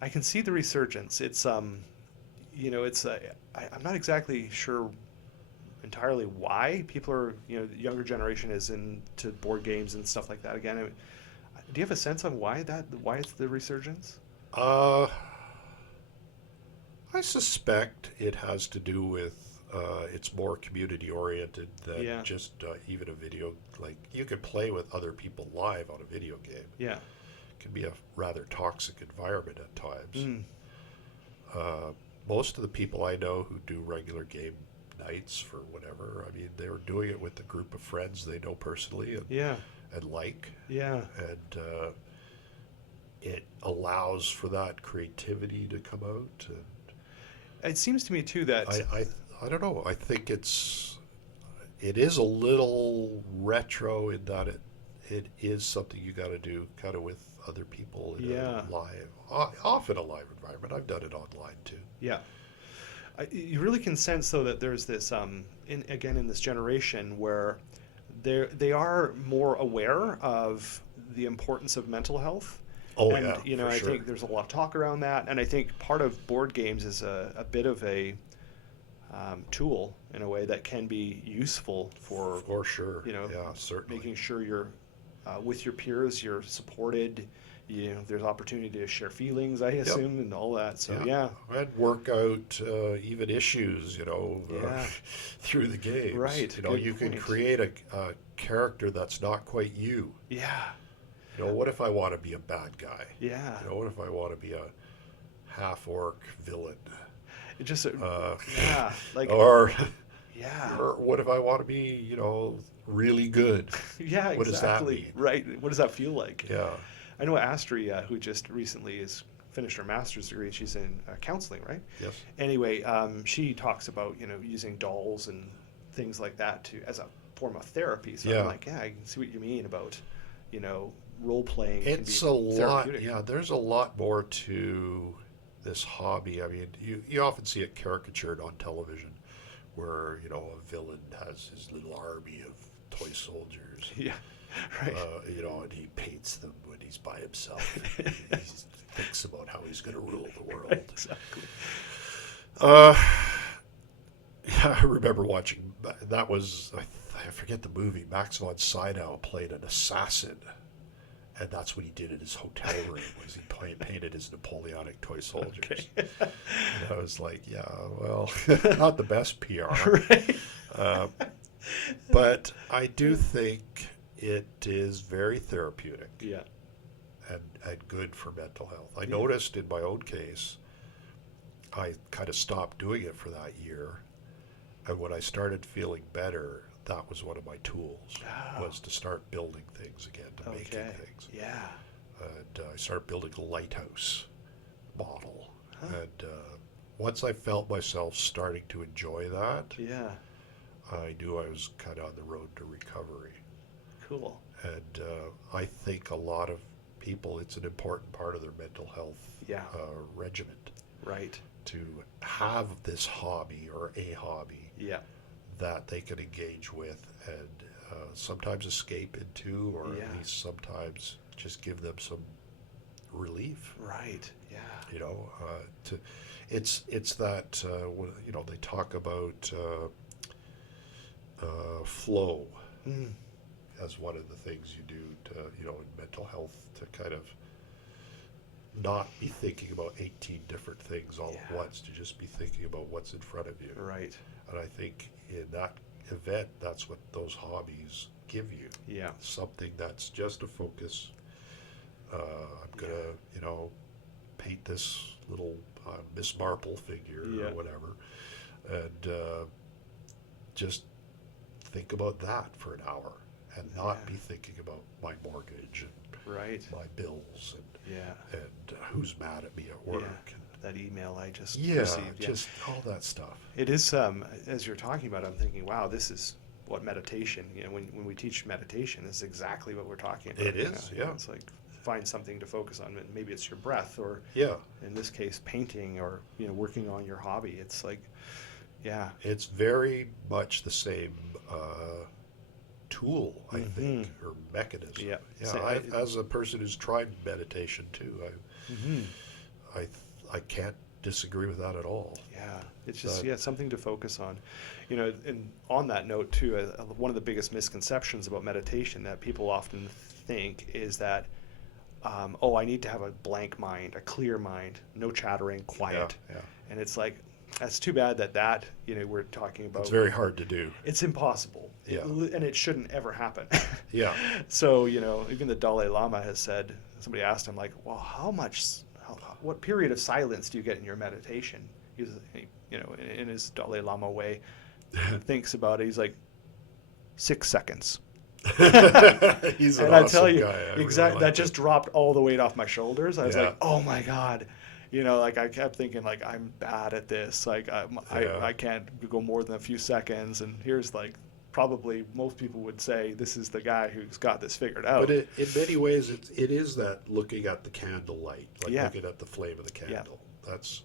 I can see the resurgence. It's it's I'm not exactly sure entirely why people are, the younger generation is into board games and stuff like that again. Do you have a sense on why it's the resurgence? I suspect it has to do with it's more community oriented than Yeah. just even a video. Like you could play with other people live on a video game. Yeah. It can be a rather toxic environment at times. Mm. Most of the people I know who do regular game nights for whatever, I mean, they were doing it with a group of friends they know personally Yeah. and like, Yeah. and it allows for that creativity to come out. And It seems to me too that I don't know. I think it is a little retro in that it is something you got to do kind of with other people in yeah. a live, often a live environment. I've done it online too. Yeah. You really can sense though that there's this in this generation where they are more aware of the importance of mental health. Oh And yeah, for I sure. think there's a lot of talk around that, and I think part of board games is a bit of a tool in a way that can be useful for For sure. you know Yeah, certainly. making sure you're with your peers, you're supported. There's opportunity to share feelings, I Yep. assume, and all that. So Yeah. yeah, And work out even issues, yeah, through the games. right. Good You can point. create a character that's not quite you. Yeah, What if I want to be a bad guy? yeah. What if I want to be a half-orc villain? It just Uh, yeah, like or, yeah, or what if I want to be, really good? yeah, What does that exactly. mean? Right. What does that feel like? Yeah. I know Astrid, who just recently has finished her master's degree. She's in counseling, right? Yes. Anyway, she talks about using dolls and things like that to as a form of therapy. So Yeah. I'm like, yeah, I can see what you mean about role playing. It's can a be lot. therapeutic. Yeah, there's a lot more to this hobby. I mean, you often see it caricatured on television, where a villain has his little army of toy soldiers. Yeah, right. And he paints them when he's by himself. He thinks about how he's going to rule the world. Exactly. Uh, yeah, I remember watching. That was I forget the movie. Max von Sydow played an assassin, and that's what he did in his hotel room. Was he painted his Napoleonic toy soldiers? Okay. And I was like, yeah, well, not the best PR. Right. Uh, but I do think it is very therapeutic Yeah. and good for mental health. I Yeah. noticed in my own case, I kind of stopped doing it for that year. And when I started feeling better, that was one of my tools, Oh. was to start building things again, to making Okay. things. Yeah. And I started building a lighthouse model. Huh. And once I felt myself starting to enjoy that, Yeah. I knew I was kind of on the road to recovery. Cool. And I think a lot of people, it's an important part of their mental health Yeah. regiment Right. to have this hobby or a hobby Yeah. that they can engage with and sometimes escape into, or Yeah. at least sometimes just give them some relief. Right. Yeah. It's that they talk about flow Mm. as one of the things you do to in mental health, to kind of not be thinking about 18 different things all at Yeah. once, to just be thinking about what's in front of you. Right. And I think in that event, that's what those hobbies give you. Yeah. Something that's just a focus. I'm gonna, paint this little Miss Marple figure Yeah. or whatever, and just think about that for an hour, and not Yeah. be thinking about my mortgage and Right. my bills Yeah. and who's mad at me at work. Yeah. That email I just Yeah, received. Yeah. just all that stuff. It is, as you're talking about, I'm thinking, wow, this is what meditation, when we teach meditation, this is exactly what we're talking about. It is, yeah. It's like find something to focus on. Maybe it's your breath, or Yeah, in this case, painting, or, working on your hobby. It's like, yeah. it's very much the same tool, I think, or mechanism. Yeah. Yeah. So As a person who's tried meditation too, Mhm. I can't disagree with that at all. Yeah, it's just But- something to focus on, And on that note too, one of the biggest misconceptions about meditation that people often think is that, I need to have a blank mind, a clear mind, no chattering, quiet, Yeah. and it's like that's too bad that we're talking about. It's very hard to do. It's impossible. Yeah. And it shouldn't ever happen. Yeah. So even the Dalai Lama has said. Somebody asked him, like, well, how what period of silence do you get in your meditation? In his Dalai Lama way, thinks about it. He's like, 6 seconds. He's an And I awesome tell you, guy. I really exactly, like that just dropped all the weight off my shoulders. I was Yeah. like, oh my God. Like I kept thinking, like, I'm bad at this. Like, I can't go more than a few seconds. And here's, like, probably most people would say this is the guy who's got this figured out. But in many ways, it is that looking at the candlelight, like Yeah. looking at the flame of the candle. That's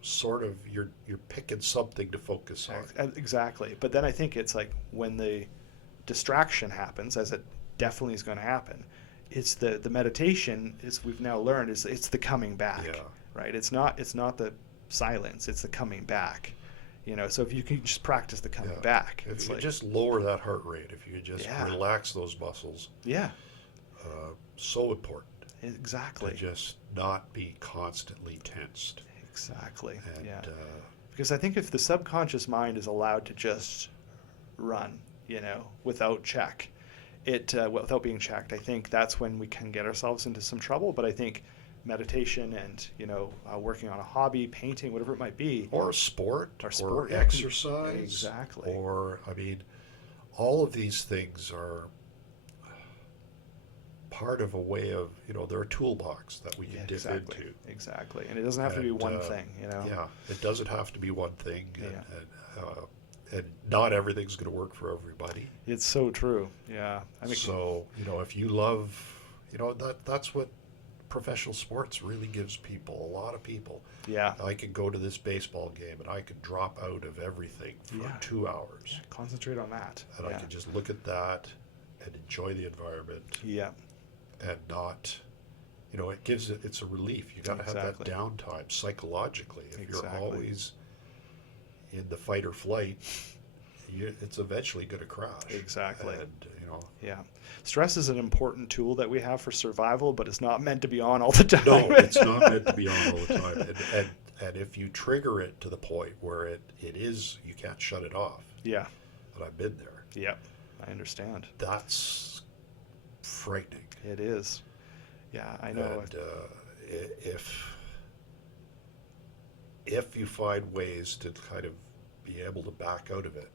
sort of you're picking something to focus on. Exactly. But then I think it's like when the distraction happens, as it definitely is going to happen, it's the meditation, as we've now learned, is it's the coming back. Yeah. Right? It's not the silence, it's the coming back. So if you can just practice the coming back, If it's you like, just lower that heart rate, if you could just Yeah. relax those muscles, yeah, so important exactly. to just not be constantly tensed. Exactly. And Yeah. Because I think if the subconscious mind is allowed to just run, without check, without being checked, I think that's when we can get ourselves into some trouble. But I think meditation and working on a hobby, painting, whatever it might be, or sport, or yeah, exercise, exactly, or all of these things are part of a way of they're a toolbox that we can dip into. Exactly, and it doesn't have to be one thing. Yeah, it doesn't have to be one thing, Yeah. and not everything's going to work for everybody. It's so true. Yeah, So if you love, that's what professional sports really gives people. A lot of people. Yeah. I could go to this baseball game and I could drop out of everything for 2 hours. Yeah, concentrate on that. And I could just look at that and enjoy the environment. Yeah. And not, it's a relief. You got to have that downtime psychologically. If you're always in the fight or flight, it's eventually going to crash. Exactly. And, Yeah. Stress is an important tool that we have for survival, but it's not meant to be on all the time. No, it's not meant to be on all the time. And if you trigger it to the point where it is, you can't shut it off. Yeah. And I've been there. Yeah, I understand. That's frightening. It is. Yeah, I know. And if you find ways to kind of be able to back out of it,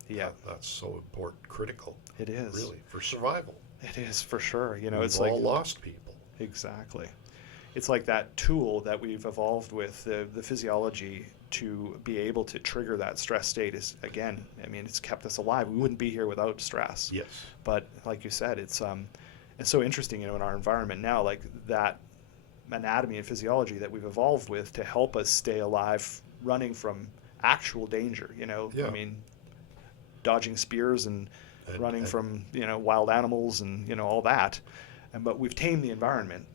that's so important, critical. It is. Really, for survival. It is, for sure. We've it's all like lost people. Exactly. It's like that tool that we've evolved with, the physiology, to be able to trigger that stress state is, again, it's kept us alive. We wouldn't be here without stress. Yes. But like you said, it's so interesting, in our environment now, like that anatomy and physiology that we've evolved with to help us stay alive, running from actual danger, dodging spears and running from, wild animals and, all that. But we've tamed the environment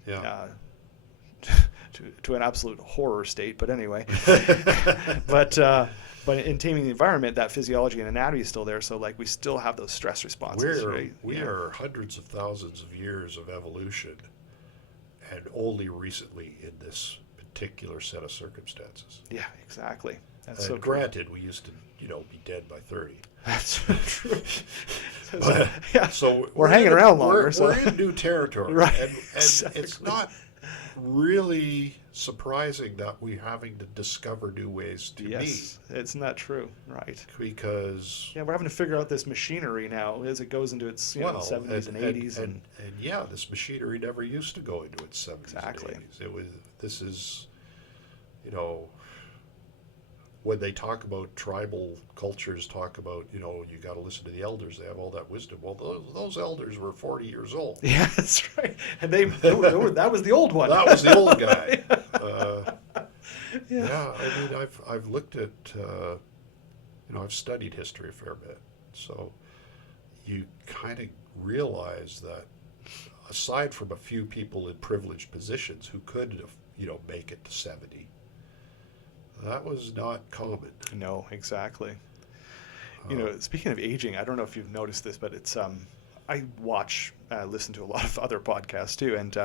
to an absolute horror state. But anyway, but in taming the environment, that physiology and anatomy is still there. So like we still have those stress responses. We are hundreds of thousands of years of evolution, and only recently in this particular set of circumstances. Yeah, exactly. That's and so granted, true. we used to, be dead by 30. That's so true. But, so we're hanging around longer. We're in new territory, Right. And Exactly. it's not really surprising that we're having to discover new ways to Yes, isn't that true? Right. Because we're having to figure out this machinery now as it goes into its 70s and 80s, and this machinery never used to go into its 70s and 80s. This is, when they talk about tribal cultures, talk about, you got to listen to the elders. They have all that wisdom. Well, those elders were 40 years old. Yeah, that's right. And that was the old one. That was the old guy. Yeah. I've looked at, I've studied history a fair bit. So you kind of realize that aside from a few people in privileged positions who could, make it to 70, that was not common. No, exactly. Speaking of aging, I don't know if you've noticed this, but it's I listen to a lot of other podcasts too, and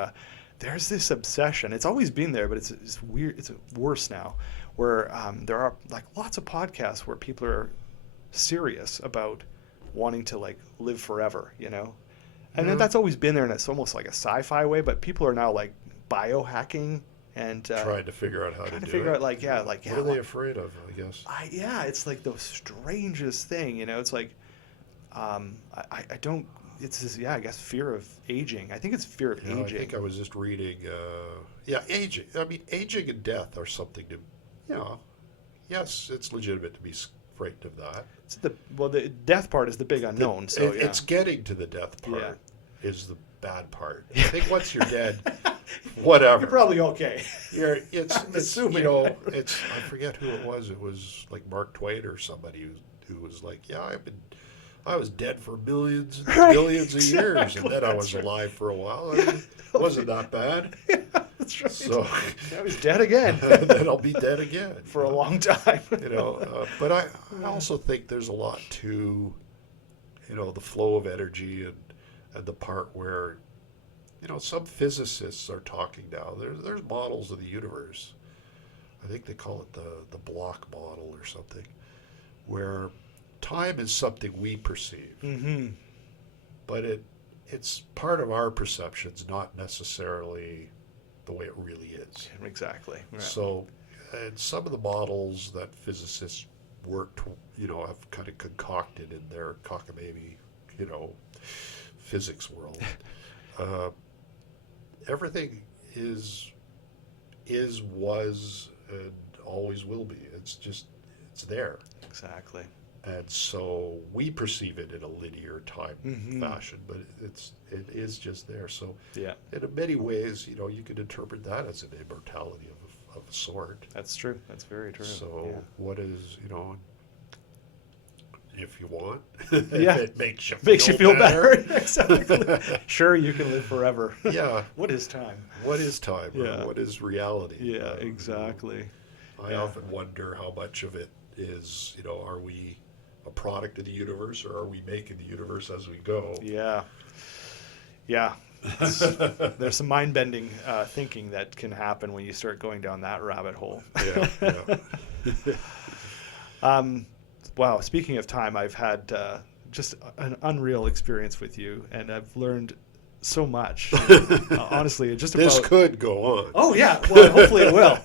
there's this obsession. It's always been there, but it's weird. It's worse now, where there are like lots of podcasts where people are serious about wanting to like live forever, and then that's always been there, and it's almost like a sci-fi way. But people are now like biohacking and Trying to figure out how to trying to do figure it. out like What are they afraid of, I guess? yeah, it's like the strangest thing, you know. It's like I don't. It's just, yeah, I guess fear of aging. I think it's fear of Yeah, I aging. think I was just reading. Yeah, aging. I mean, aging and death are something to. Yeah, yes, it's legitimate to be frightened of that. It's the death part is the big unknown. So yeah, It's getting to the death part yeah. is the bad part. I think once you're dead, whatever. You're probably okay. It's assuming. you know, it's I forget who it was. It was like Mark Twain or somebody who was like, yeah, I was dead for millions and Right, billions of years, exactly, and then I that's was right. alive for a while. I mean, it wasn't that bad. Yeah, that's right. So Now he's dead again then I'll be dead again. for a long time. You know, but I also think there's a lot to, you know, the flow of energy and the part where, you know, some physicists are talking now. There's models of the universe. I think they call it the block model or something, where time is something we perceive, Mm-hmm. but it's part of our perceptions, not necessarily the way it really is. Exactly. Yeah. So, and some of the models that physicists you know, have kind of concocted in their cockamamie, you know, physics world, everything was, and always will be. It's there. Exactly. And so we perceive it in a linear time Mm-hmm. fashion, but it is just there. So Yeah, in many ways, you know, you could interpret that as an immortality of a sort. that's true. That's very true. So yeah. what is, you know, if you want, Yeah. if it makes you Makes you feel better. better. Exactly. Sure, you can live forever. Yeah. What is time? What is time? Yeah. Or what is reality? Yeah, exactly. I Yeah. often wonder how much of it is, you know, are we a product of the universe, or are we making the universe as we go? Yeah. Yeah. There's some mind-bending thinking that can happen when you start going down that rabbit hole. Yeah. Wow. Speaking of time, I've had just an unreal experience with you, and I've learned so much. Honestly, just This about. could go on. Oh yeah. Well, hopefully it will.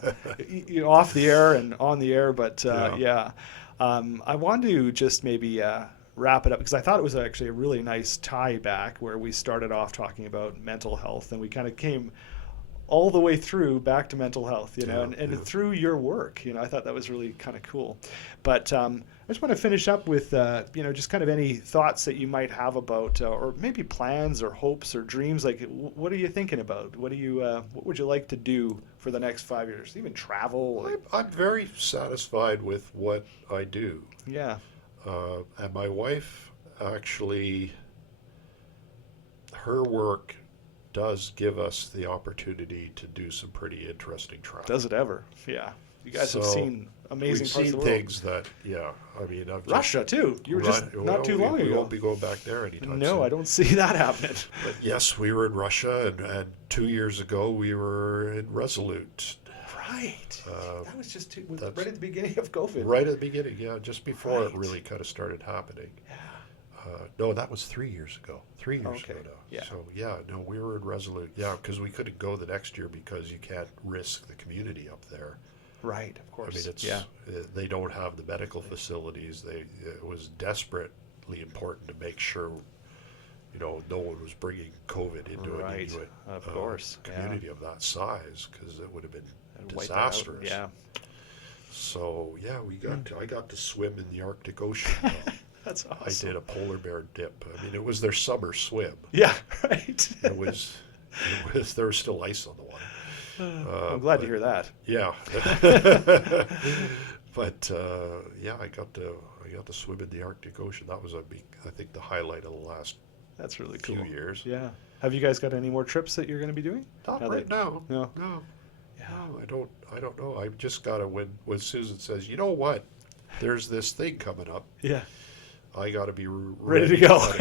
You know, off the air and on the air, but yeah. I want to just maybe wrap it up because I thought it was actually a really nice tie back where we started off talking about mental health and we kind of came all the way through back to mental health, you know, and through your work, you know, I thought that was really kind of cool. But I just want to finish up with, you know, just kind of any thoughts that you might have about, or maybe plans or hopes or dreams. Like, what are you thinking about? What would you like to do for the next 5 years? Even travel? I'm very satisfied with what I do. Yeah. And my wife actually, her work does give us the opportunity to do some pretty interesting travel. Does it ever? Yeah. You guys have seen amazing we've parts seen of the world. things that, yeah, I mean, I've Russia too. You were just not too long we ago. won't be going back there anytime No, soon. I don't see that happening. But yes, we were in Russia, and 2 years ago we were in Resolute. Right. That was just right that's- at the beginning of COVID. Right at the beginning, yeah, just before Right. it really kind of started happening. Yeah. No, that was 3 years ago. 3 years Okay, ago now. yeah. So yeah, no, we were in Resolute. Yeah, because we couldn't go the next year because you can't risk the community up there. Right. Of course. I mean, it's yeah. they don't have the medical facilities. It was desperately important to make sure, you know, no one was bringing COVID into an Right. Inuit Of course. community of that size, because it would have been And wipe it out. disastrous. Yeah. So yeah, I got to swim in the Arctic Ocean. That's I awesome. did a polar bear dip. I mean, it was their summer swim. Yeah. Right. It was there was still ice on the water. I'm glad to hear that. Yeah. But yeah, I got to swim in the Arctic Ocean. That was I think the highlight of the last That's really cool. few years. Yeah. Have you guys got any more trips that you're going to be doing? Not Now right that- now. No. No. Yeah. No, I don't know. I just gotta when Susan says, you know what, there's this thing coming up. Yeah. I gotta be Ready to go.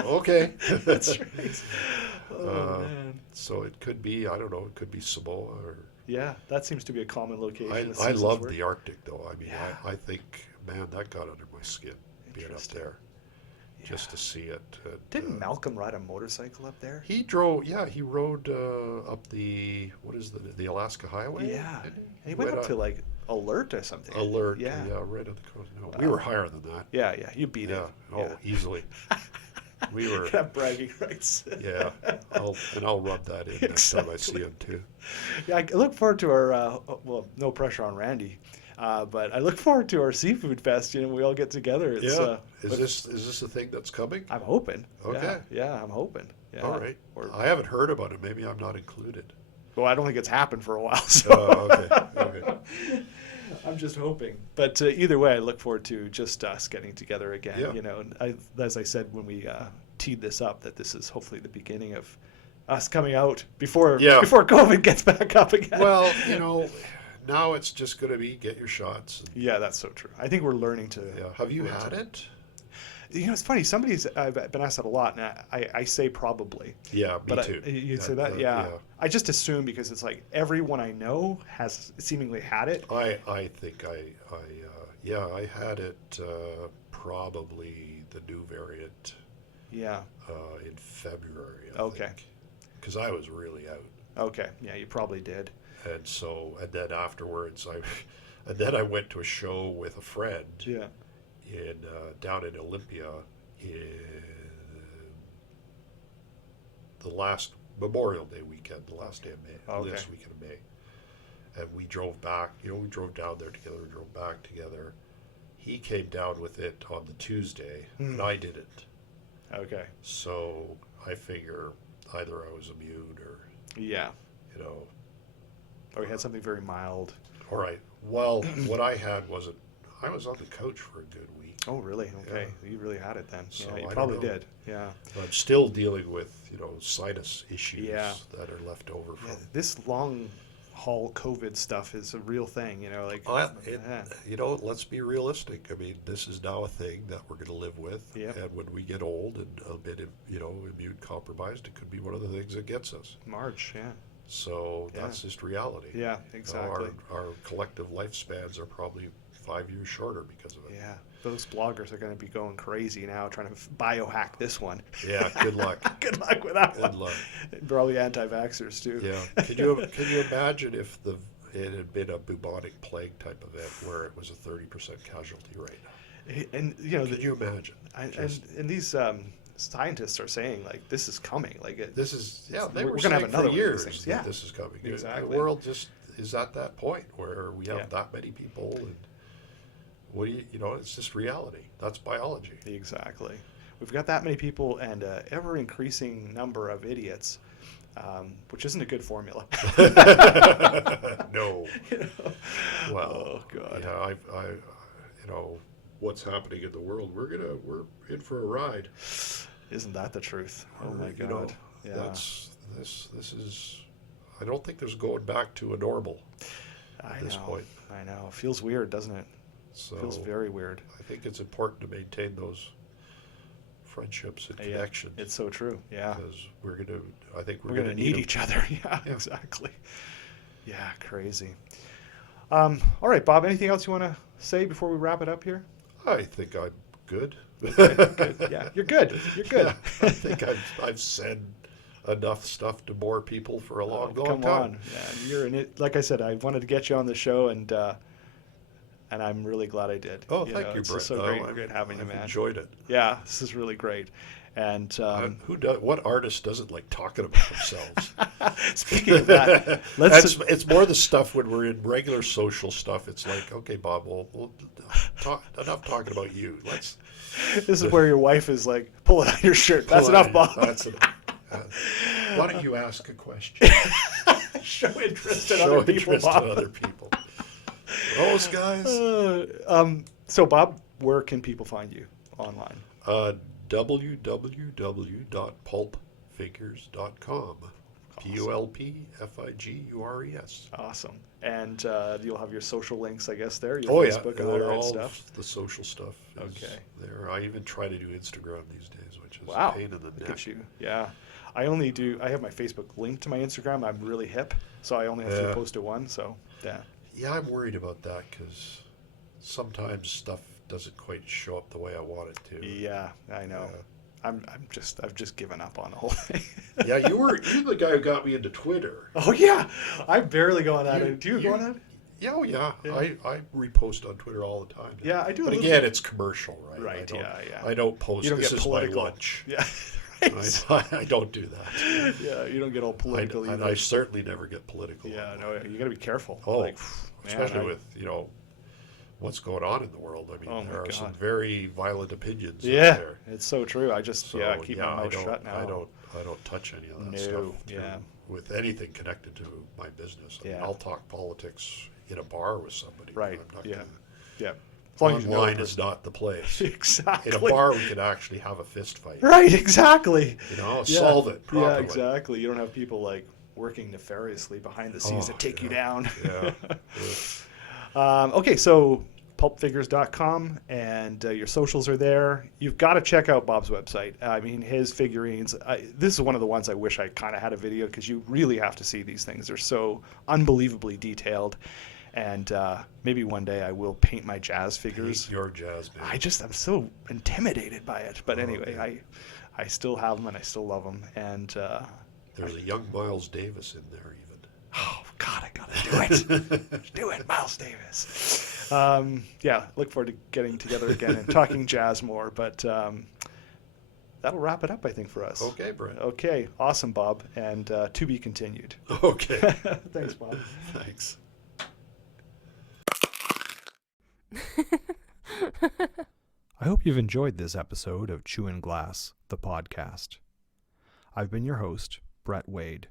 Okay. That's right. Oh, man. So it could be, I don't know, it could be Samoa or. Yeah, that seems to be a common location. that I Susan's love work. the Arctic though. I mean, Yeah. I think, man, that got under my skin being up Interesting. there. just to see it. And, Didn't Malcolm ride a motorcycle up there? he drove. Yeah, he rode up what is the Alaska Highway? Yeah. Didn't And he went up to like Alert or something. Alert. Yeah. Yeah, right on the coast. No, we were higher than that. Yeah, you beat Yeah. it. Oh, Yeah. easily. We were. Have bragging rights. Yeah. I'll rub that in next time I see him too. Yeah, I look forward to our, well, no pressure on Randy, but I look forward to our seafood fest. We all get together. It's, Yeah. Is this a thing that's coming? I'm hoping. Okay. Yeah, I'm hoping. Yeah. All right. Or, I haven't heard about it. Maybe I'm not included. well, I don't think it's happened for a while. So. Okay. I'm just hoping. But either way, I look forward to just us getting together again. Yeah. And as I said when we teed this up, that this is hopefully the beginning of us coming out before COVID gets back up again. Well, now it's just going to be get your shots. Yeah, that's so true. I think we're learning to. Yeah. Have you had it? It's funny. I've been asked that a lot, and I say probably. Yeah, me but too. You say that? Yeah. I just assume because it's like everyone I know has seemingly had it. I think I had it probably the new variant. Yeah. In February. I Okay. Because I was really out. Okay. Yeah, you probably did. And then afterwards, I went to a show with a friend. Yeah. Down in Olympia in the last Memorial Day weekend, the last day of May, Okay. last weekend of May, and we drove back. We drove down there together. We drove back together. He came down with it on the Tuesday, and I didn't. Okay. So I figure either I was immune or Yeah. or you had something very mild. All right. Well, what I had wasn't. I was on the couch for a good week. Oh, really? Okay. Yeah. You really had it then. So Yeah, you I probably don't know. did. Yeah. I'm still dealing with, sinus issues Yeah. that are left over from. This long haul COVID stuff is a real thing, like. Let's be realistic. I mean, this is now a thing that we're going to live with. Yep. And when we get old and a bit, immune compromised, it could be one of the things that gets us. March, yeah. So that's just reality. Yeah, exactly. Our collective lifespans are probably 5 years shorter because of it. Yeah, those bloggers are going to be going crazy now trying to biohack this one. Yeah, good luck. Good luck with that one. Good luck. Probably anti-vaxxers too. Yeah. Can you imagine if it had been a bubonic plague type event where it was a 30% casualty rate? And Can you imagine? And these scientists are saying like this is coming. Like this is we're were going to have saying another for one of these years things. that Yeah, this is coming. exactly. The world just is at that point where we have that many people, and what do it's just reality. That's biology. Exactly. We've got that many people and an ever-increasing number of idiots, which isn't a good formula. No. Well, oh God. Yeah, what's happening in the world? We're in for a ride. Isn't that the truth? Oh my God. Yeah. This is. I don't think there's going back to a normal at this point. I know. It feels weird, doesn't it? So Feels very weird. I think it's important to maintain those friendships and connections. It's so true. Yeah. Because we're going to need each other. Yeah, exactly. Yeah, crazy. All right, Bob, anything else you want to say before we wrap it up here? I think I'm good. Good. Yeah, you're good. You're good. I think I've said enough stuff to bore people for a long time. Come on. Yeah, you're in it. Like I said, I wanted to get you on the show, and I'm really glad I did. Oh, thank you, It's Brett. just so great having you, man. I've enjoyed it. Yeah, this is really great. And what artist doesn't like talking about themselves? Speaking of that, it's more the stuff when we're in regular social stuff. It's like, okay, Bob, we'll talk enough talking about you. This is where your wife is like, pull it out your shirt. That's enough, Bob. Why don't you ask a question? Show interest in other people, Bob. Those guys. So, Bob, where can people find you online? www.pulpfigures.com. PULPFIGURES. Awesome. And you'll have your social links, I guess, there. Your Facebook and all that stuff. The social stuff is there. I even try to do Instagram these days, which is a pain in the neck. Look at you. Yeah. I have my Facebook linked to my Instagram. I'm really hip, so I only have to post to one. So, yeah. Yeah, I'm worried about that because sometimes stuff doesn't quite show up the way I want it to. Yeah, I know. I've just given up on the whole thing. Yeah, you're the guy who got me into Twitter. Oh yeah, I'm barely going at it. Do you go on it? Yeah, oh yeah. Yeah. I repost on Twitter all the time. Yeah, I do. But again, it's commercial, right? Right. I don't post. You don't This get is political. my lunch. Yeah. I don't do that. Yeah, you don't get all political. And I certainly never get political. Yeah, no, you got to be careful. Oh, like, especially with what's going on in the world. I mean, Oh, my there are God. some very violent opinions out Yeah, there. it's so true. I just So, keep my mouth shut now. I don't touch any of that No, stuff yeah. with anything connected to my business. I mean, Yeah. I'll talk politics in a bar with somebody. Right, I'm not yeah. gonna, Yeah. As long as you know online the is not the place. Exactly. In a bar, we can actually have a fist fight. Right, exactly. Yeah. Solve it properly. Yeah, exactly. You don't have people like working nefariously behind the scenes to take you down. Yeah. Okay, so pulpfigures.com and your socials are there. You've got to check out Bob's website. I mean, his figurines. This is one of the ones I wish I kind of had a video because you really have to see these things. They're so unbelievably detailed. And maybe one day I will paint my jazz figures. Your jazz band. I'm so intimidated by it. But anyway, I still have them and I still love them. And there's a young Miles Davis in there even. oh God, I gotta do it. Do it, Miles Davis. Yeah, look forward to getting together again and talking jazz more. But that'll wrap it up, I think, for us. Okay, Brent. Okay, awesome, Bob, and to be continued. Okay. Thanks, Bob. Thanks. I hope you've enjoyed this episode of Chewin' Glass, the podcast. I've been your host, Brett Wade.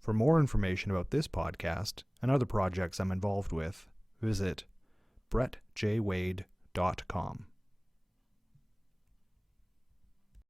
For more information about this podcast and other projects I'm involved with, visit brettjwade.com.